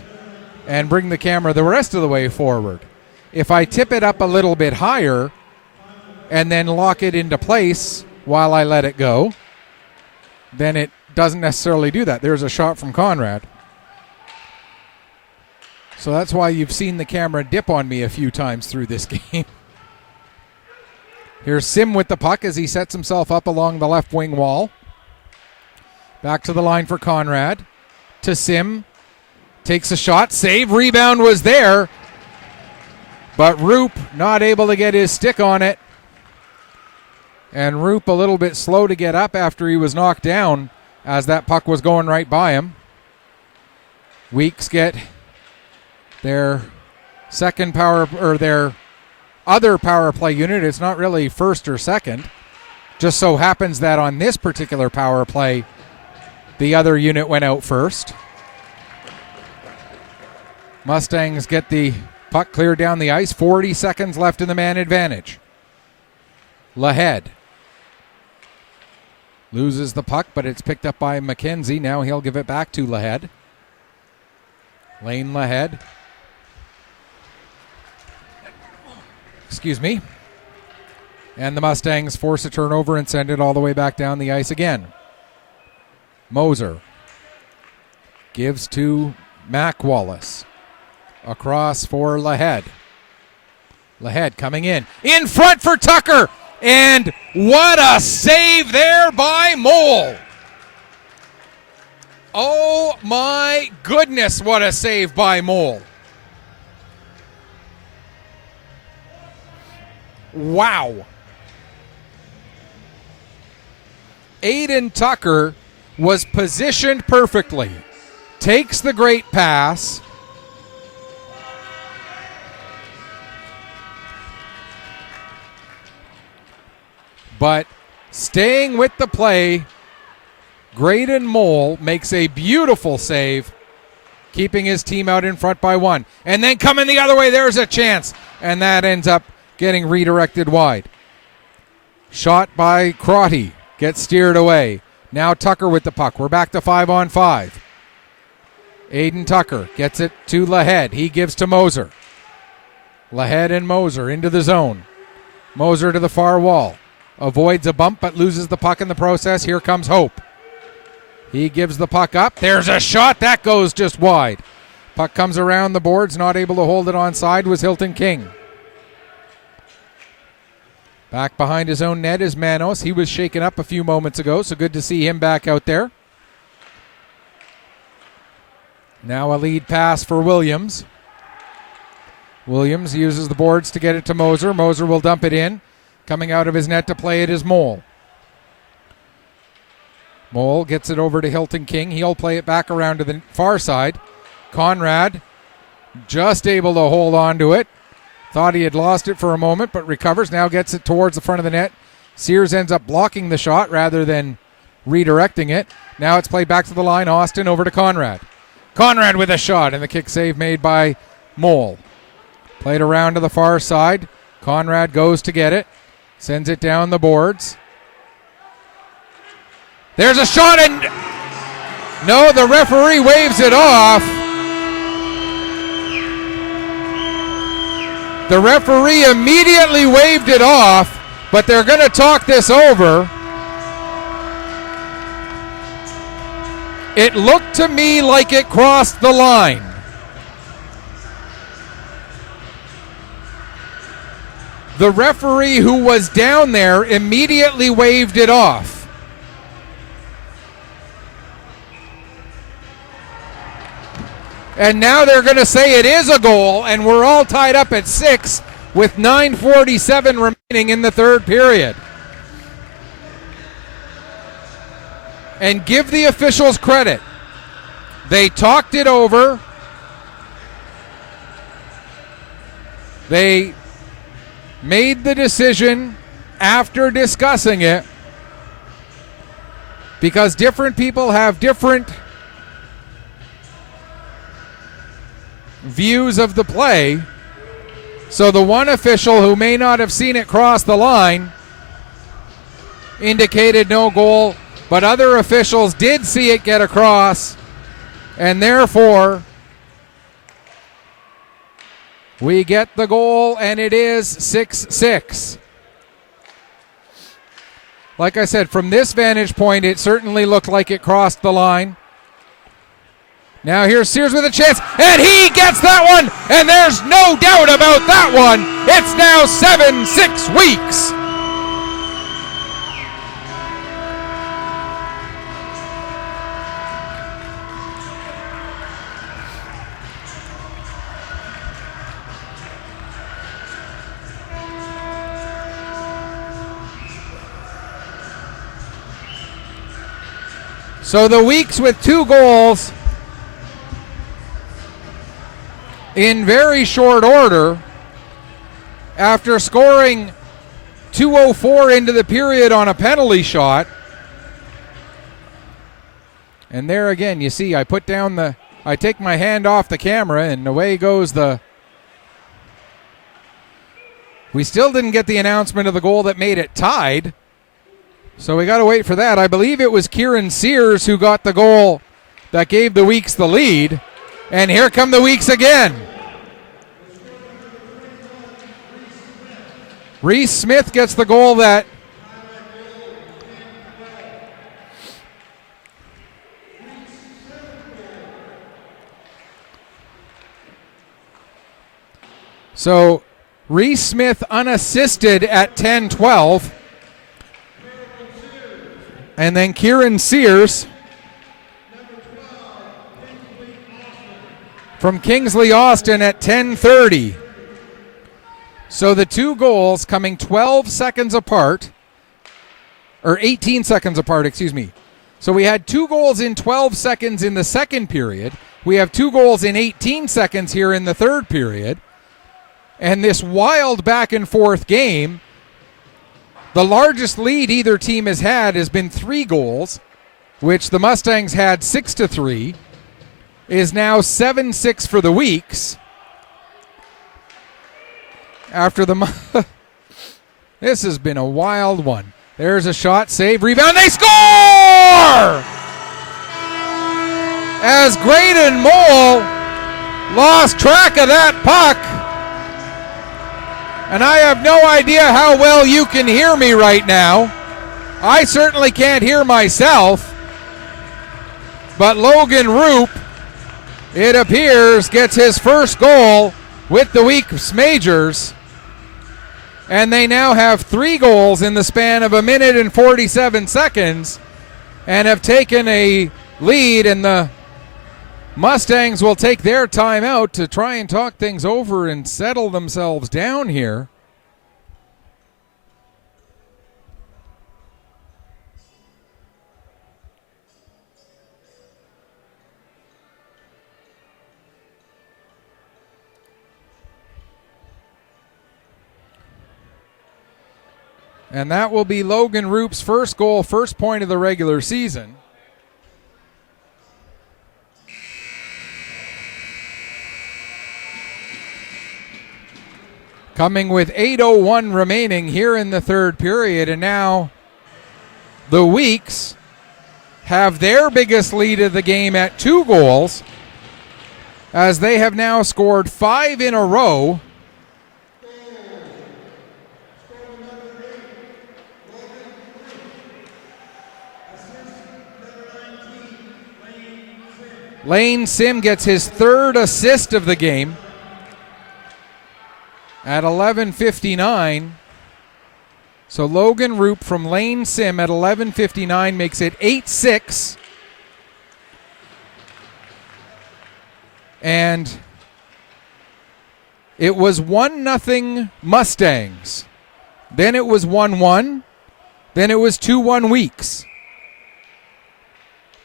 and bring the camera the rest of the way forward. If I tip it up a little bit higher and then lock it into place while I let it go, then it doesn't necessarily do that. There's a shot from Conrad. So that's why you've seen the camera dip on me a few times through this game. Here's Sim with the puck as he sets himself up along the left wing wall. Back to the line for Conrad. To Sim. Takes a shot. Save. Rebound was there. But Roop not able to get his stick on it. And Roop a little bit slow to get up after he was knocked down as that puck was going right by him. Weeks get their their other power play unit. It's not really first or second. Just so happens that on this particular power play, the other unit went out first. Mustangs get the puck cleared down the ice. 40 seconds left in the man advantage. Lahead loses the puck, but it's picked up by McKenzie. Now he'll give it back to Lahead. Lane Lahead. Excuse me. And the Mustangs force a turnover and send it all the way back down the ice again. Moser gives to Mac Wallace. Across for Lahead. Lahead coming in. In front for Tucker. And what a save there by Mole. Oh my goodness, what a save by Mole. Wow. Aiden Tucker was positioned perfectly. Takes the great pass. But staying with the play, Graydon Mole makes a beautiful save, keeping his team out in front by one. And then coming the other way, there's a chance. And that ends up getting redirected wide. Shot by Crotty, gets steered away. Now Tucker with the puck. We're back to 5-on-5. Aiden Tucker gets it to Lahead. He gives to Moser. Lahead and Moser into the zone. Moser to the far wall. Avoids a bump but loses the puck in the process. Here comes Hope. He gives the puck up. There's a shot. That goes just wide. Puck comes around the boards. Not able to hold it onside was Hilton King. Back behind his own net is Manos. He was shaken up a few moments ago, so good to see him back out there. Now a lead pass for Williams. Williams uses the boards to get it to Moser. Moser will dump it in. Coming out of his net to play it is Mole. Mole gets it over to Hilton King. He'll play it back around to the far side. Conrad just able to hold on to it. Thought he had lost it for a moment, but recovers. Now gets it towards the front of the net. Sears ends up blocking the shot rather than redirecting it. Now it's played back to the line. Austin over to Conrad. Conrad with a shot, and the kick save made by Mole. Played around to the far side. Conrad goes to get it. Sends it down the boards. There's a shot, and no, the referee waves it off. The referee immediately waved it off, but they're going to talk this over. It looked to me like it crossed the line. The referee who was down there immediately waved it off. And now they're going to say it is a goal, and we're all tied up at 6 with 9:47 remaining in the third period. And give the officials credit. They talked it over. They made the decision after discussing it, because different people have different views of the play. So the one official who may not have seen it cross the line indicated no goal, but other officials did see it get across, and therefore we get the goal, and it is 6-6. Like I said, from this vantage point, it certainly looked like it crossed the line. Now here's Sears with a chance, and he gets that one, and there's no doubt about that one. It's now 7-6 Weeks. So the Weeks with 2 goals in very short order after scoring 2:04 into the period on a penalty shot. And there again, you see, I take my hand off the camera and away goes we still didn't get the announcement of the goal that made it tied. So we got to wait for that. I believe it was Kieran Sears who got the goal that gave the Weeks the lead. And here come the Weeks again. Reese Smith gets the goal that so Reese Smith unassisted at 10-12. And then Kieran Sears from Kingsley Austin at 10:30. So the 2 goals coming 12 seconds apart, or 18 seconds apart, excuse me. So we had 2 goals in 12 seconds in the second period. We have 2 goals in 18 seconds here in the third period. And this wild back and forth game, the largest lead either team has been 3 goals, which the Mustangs had 6-3, is now 7-6 for the Weeks. After this has been a wild one. There's a shot, save, rebound, they score! As Graydon Mole lost track of that puck. And I have no idea how well you can hear me right now. I certainly can't hear myself. But Logan Roop, it appears, gets his first goal with the Weeks Majors. And they now have 3 goals in the span of 1 minute and 47 seconds and have taken a lead, and the Mustangs will take their time out to try and talk things over and settle themselves down here. And that will be Logan Roop's first goal, first point of the regular season. Coming with 8:01 remaining here in the third period, and now the Weeks have their biggest lead of the game at 2 goals, as they have now scored 5 in a row. Lane Sim gets his 3rd assist of the game at 11:59. So Logan Roop from Lane Sim at 11:59 makes it 8-6. And it was 1-0 Mustangs. Then it was 1-1. Then it was 2-1 Weeks.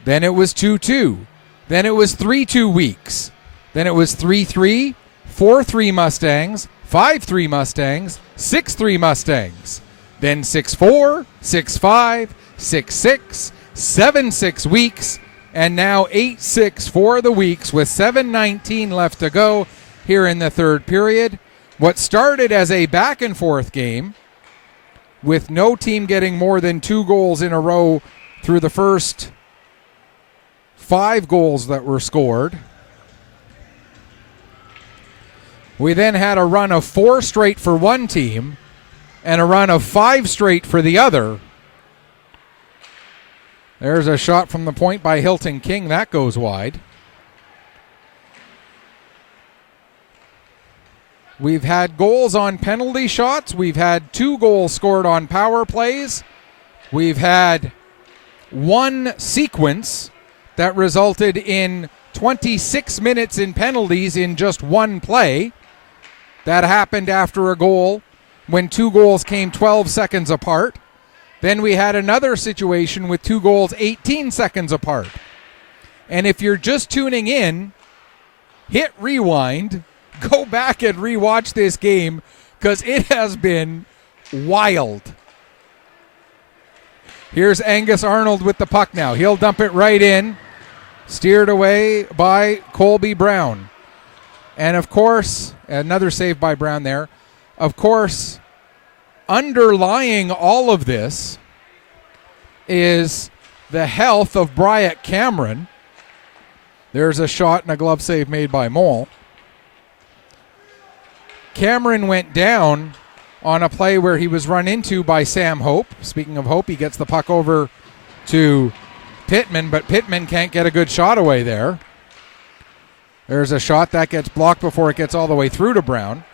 Then it was 2-2. Then it was 3-2 Weeks. Then it was 3-3, 4-3 Mustangs, 5-3 Mustangs, 6-3 Mustangs. Then 6-4, 6-5, 6-6, 7-6 Weeks, and now 8-6 for the Weeks with 7:19 left to go here in the third period. What started as a back and forth game with no team getting more than 2 goals in a row through the first 5 goals that were scored. We then had a run of 4 straight for one team and a run of 5 straight for the other. There's a shot from the point by Hilton King. That goes wide. We've had goals on penalty shots. We've had 2 goals scored on power plays. We've had 1 sequence that resulted in 26 minutes in penalties in just 1 play. That happened after a goal when 2 goals came 12 seconds apart. Then we had another situation with 2 goals 18 seconds apart. And if you're just tuning in, hit rewind, go back and rewatch this game because it has been wild. Here's Angus Arnold with the puck now. He'll dump it right in. Steered away by Colby Brown. And of course, another save by Brown there. Of course, underlying all of this is the health of Bryant Cameron. There's a shot and a glove save made by Mole. Cameron went down on a play where he was run into by Sam Hope. Speaking of Hope, he gets the puck over to Pittman, but Pittman can't get a good shot away there. There's a shot that gets blocked before it gets all the way through to Brown.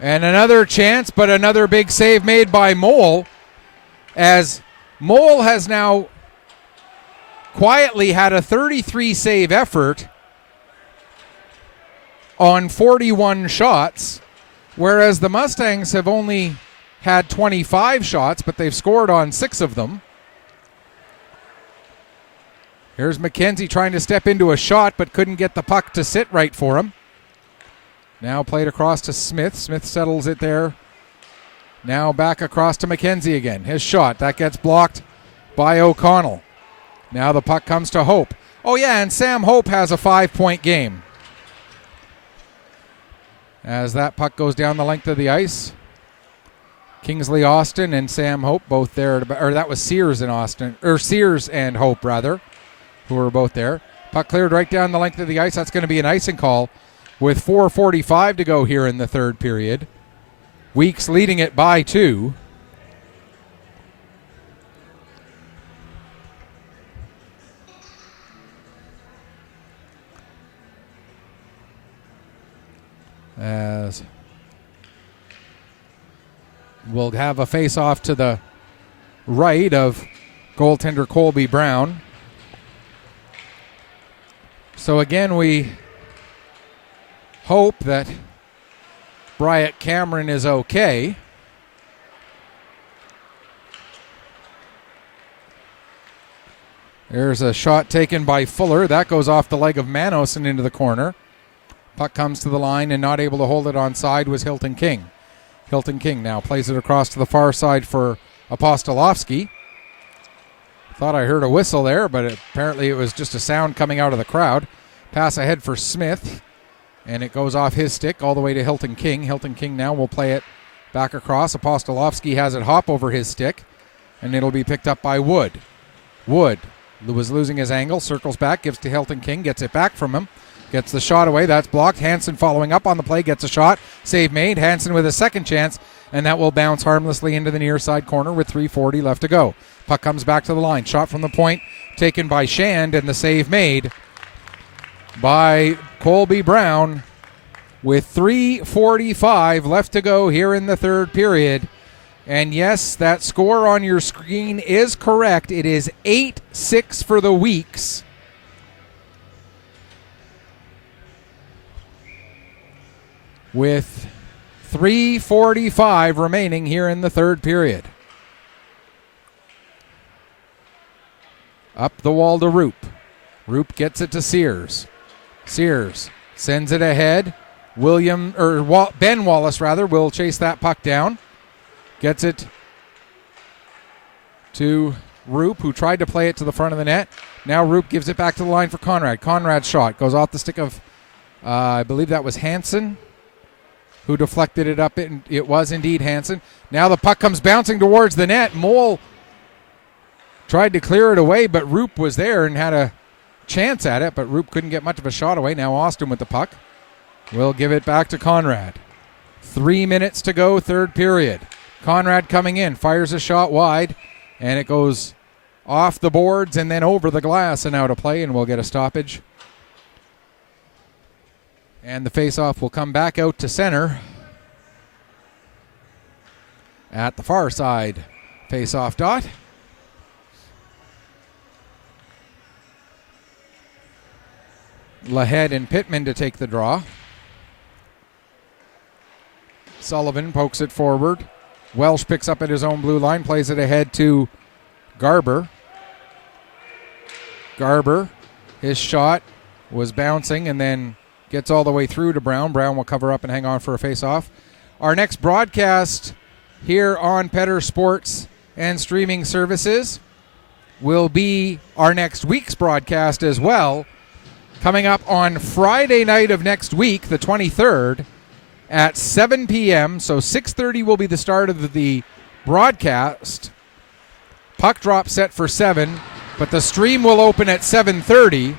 And another chance, but another big save made by Mole, as Mole has now quietly had a 33 save effort on 41 shots, whereas the Mustangs have only had 25 shots, but they've scored on 6 of them. Here's McKenzie trying to step into a shot, but couldn't get the puck to sit right for him. Now played across to Smith. Smith settles it there. Now back across to McKenzie again. His shot, that gets blocked by O'Connell. Now the puck comes to Hope. Oh yeah, and Sam Hope has a 5-point game. As that puck goes down the length of the ice. Kingsley Austin and Sam Hope both there, or that was Sears and Austin, or Sears and Hope rather, who were both there. Puck cleared right down the length of the ice. That's going to be an icing call with 4:45 to go here in the third period. Weeks leading it by 2. As we'll have a face-off to the right of goaltender Colby Brown. So again, we hope that Bryant Cameron is okay. There's a shot taken by Fuller. That goes off the leg of Manos and into the corner. Puck comes to the line, and not able to hold it onside was Hilton King. Hilton King now plays it across to the far side for Apostolovsky. Thought I heard a whistle there, but apparently it was just a sound coming out of the crowd. Pass ahead for Smith, and it goes off his stick all the way to Hilton King. Hilton King now will play it back across. Apostolovsky has it hop over his stick, and it'll be picked up by Wood. Wood was losing his angle, circles back, gives to Hilton King, gets it back from him. Gets the shot away. That's blocked. Hansen following up on the play. Gets a shot. Save made. Hansen with a second chance. And that will bounce harmlessly into the near side corner with 3:40 left to go. Puck comes back to the line. Shot from the point taken by Shand. And the save made by Colby Brown with 3:45 left to go here in the third period. And yes, that score on your screen is correct. It is 8-6 for the Weeks. With 3:45 remaining here in the third period. Up the wall to Roop. Roop gets it to Sears. Sears sends it ahead. Ben Wallace rather will chase that puck down. Gets it to Roop, who tried to play it to the front of the net. Now Roop gives it back to the line for Conrad. Conrad's shot goes off the stick of, I believe that was Hansen, who deflected it up. It was indeed Hansen. Now the puck comes bouncing towards the net. Mole tried to clear it away, but Roop was there and had a chance at it, but Roop couldn't get much of a shot away. Now Austin with the puck. We'll give it back to Conrad. 3 minutes to go, third period. Conrad coming in, fires a shot wide, and it goes off the boards and then over the glass and out of play, and we'll get a stoppage. And the faceoff will come back out to center. At the far side, faceoff dot. Lahead and Pittman to take the draw. Sullivan pokes it forward. Welsh picks up at his own blue line, plays it ahead to Garber. Garber, his shot was bouncing and then gets all the way through to Brown. Brown will cover up and hang on for a face-off. Our next broadcast here on Petter Sports and Streaming Services will be our next week's broadcast as well, coming up on Friday night of next week, the 23rd, at 7 p.m. So 6:30 will be the start of the broadcast. Puck drop set for 7, but the stream will open at 7:30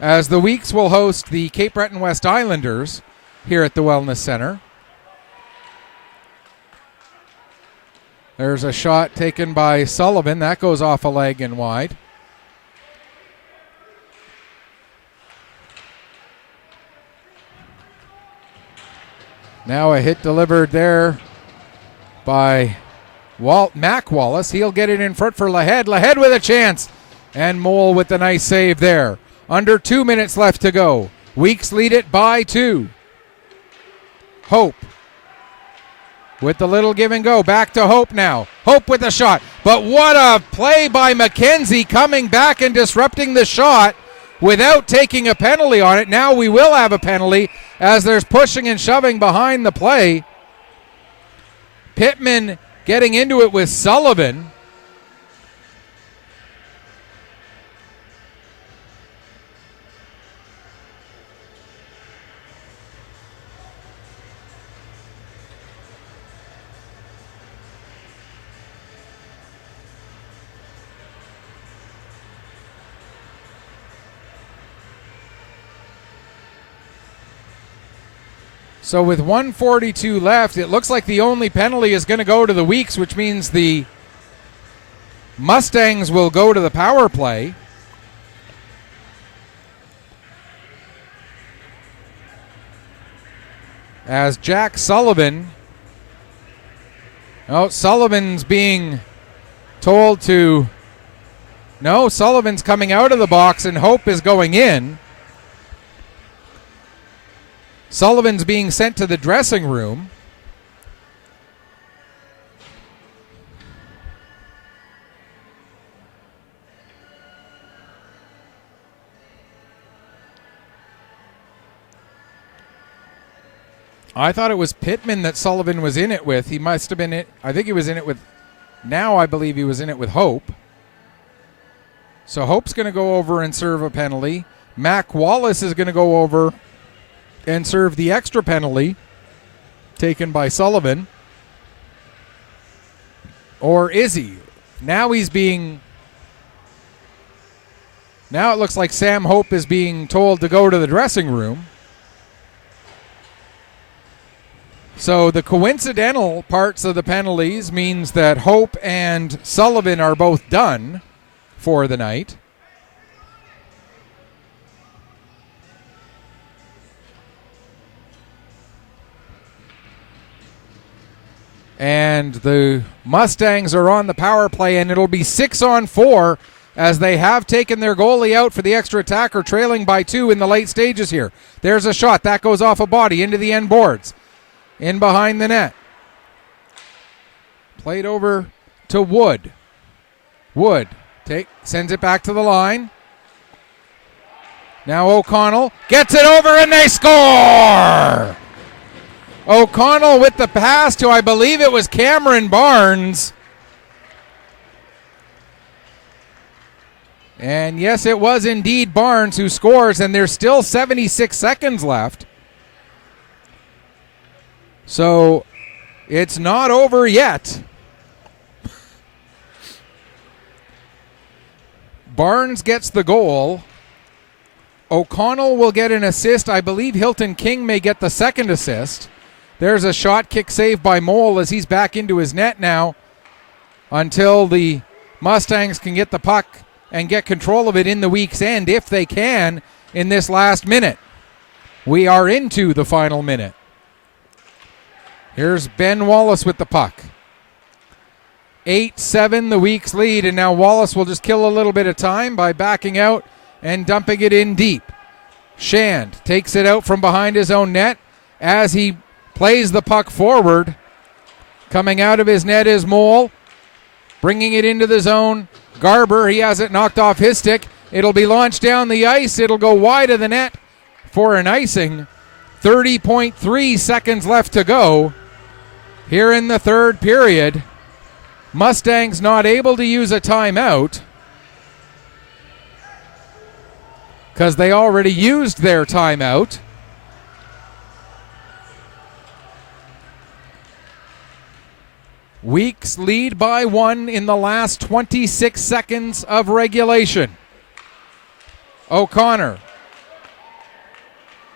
as the Weeks will host the Cape Breton West Islanders here at the Wellness Center. There's a shot taken by Sullivan. That goes off a leg and wide. Now a hit delivered there by Mac Wallace. He'll get it in front for Lahead. Lahead with a chance. And Mole with the nice save there. Under 2 minutes left to go. Weeks lead it by 2. Hope with the little give and go. Back to Hope now. Hope with the shot. But what a play by McKenzie, coming back and disrupting the shot without taking a penalty on it. Now we will have a penalty as there's pushing and shoving behind the play. Pittman getting into it with Sullivan. So with 1:42 left, it looks like the only penalty is going to go to the Weeks, which means the Mustangs will go to the power play. As Jack Sullivan, Sullivan's being told to, no, Sullivan's coming out of the box and Hope is going in. Sullivan's being sent to the dressing room. I thought it was Pittman that Sullivan was in it with. He must have been it. I think he was in it with, now I believe he was in it with Hope. So Hope's going to go over and serve a penalty. Mac Wallace is going to go over and serve the extra penalty taken by Sullivan. Or is he? Now it looks like Sam Hope is being told to go to the dressing room. So the coincidental parts of the penalties means that Hope and Sullivan are both done for the night. And the Mustangs are on the power play, and it'll be 6-on-4 as they have taken their goalie out for the extra attacker, trailing by 2 in the late stages here. There's a shot. That goes off a body into the end boards. In behind the net. Played over to Wood. Wood sends it back to the line. Now O'Connell gets it over and they score! O'Connell with the pass to, I believe it was Cameron Barnes. And yes, it was indeed Barnes who scores, and there's still 76 seconds left. So it's not over yet. Barnes gets the goal. O'Connell will get an assist. I believe Hilton King may get the second assist. There's a shot kick save by Mole as he's back into his net now until the Mustangs can get the puck and get control of it in the Week's end, if they can, in this last minute. We are into the final minute. Here's Ben Wallace with the puck. 8-7 the Week's lead, and now Wallace will just kill a little bit of time by backing out and dumping it in deep. Shand takes it out from behind his own net as he plays the puck forward. Coming out of his net is Mole, bringing it into the zone. Garber, he has it knocked off his stick. It'll be launched down the ice. It'll go wide of the net for an icing. 30.3 seconds left to go here in the third period. Mustangs not able to use a timeout because they already used their timeout. Weeks lead by 1 in the last 26 seconds of regulation. O'Connor.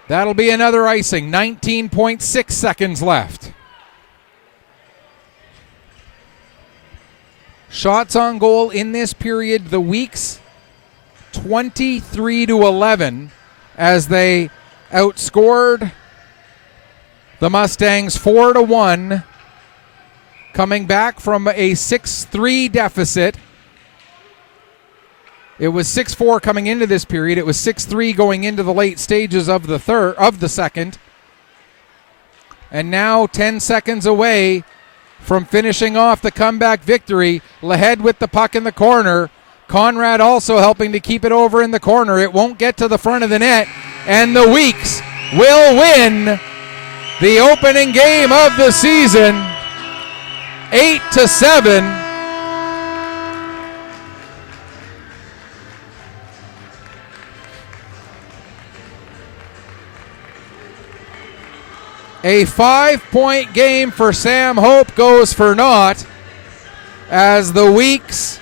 That'll be another icing. 19.6 seconds left. Shots on goal in this period, the Weeks 23-11 as they outscored the Mustangs 4-1, coming back from a 6-3 deficit. It was 6-4 coming into this period. It was 6-3 going into the late stages of the second. And now 10 seconds away from finishing off the comeback victory. Lahead with the puck in the corner. Conrad also helping to keep it over in the corner. It won't get to the front of the net. And the Weeks will win the opening game of the season 8-7. A 5-point game for Sam Hope goes for naught as the Weeks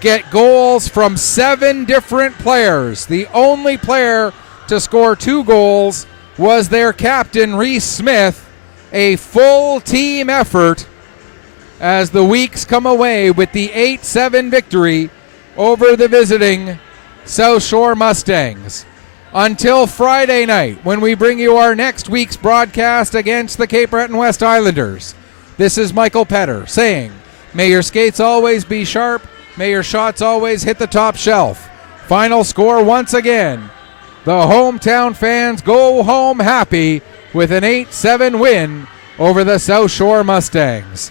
get goals from 7 different players. The only player to score 2 goals was their captain, Reese Smith. A full team effort as the Weeks come away with the 8-7 victory over the visiting South Shore Mustangs. Until Friday night, when we bring you our next week's broadcast against the Cape Breton West Islanders, this is Michael Petter saying, may your skates always be sharp, may your shots always hit the top shelf. Final score once again, the hometown fans go home happy with an 8-7 win over the South Shore Mustangs.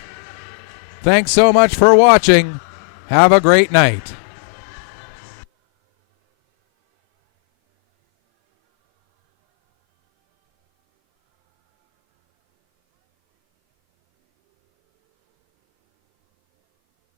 Thanks so much for watching. Have a great night.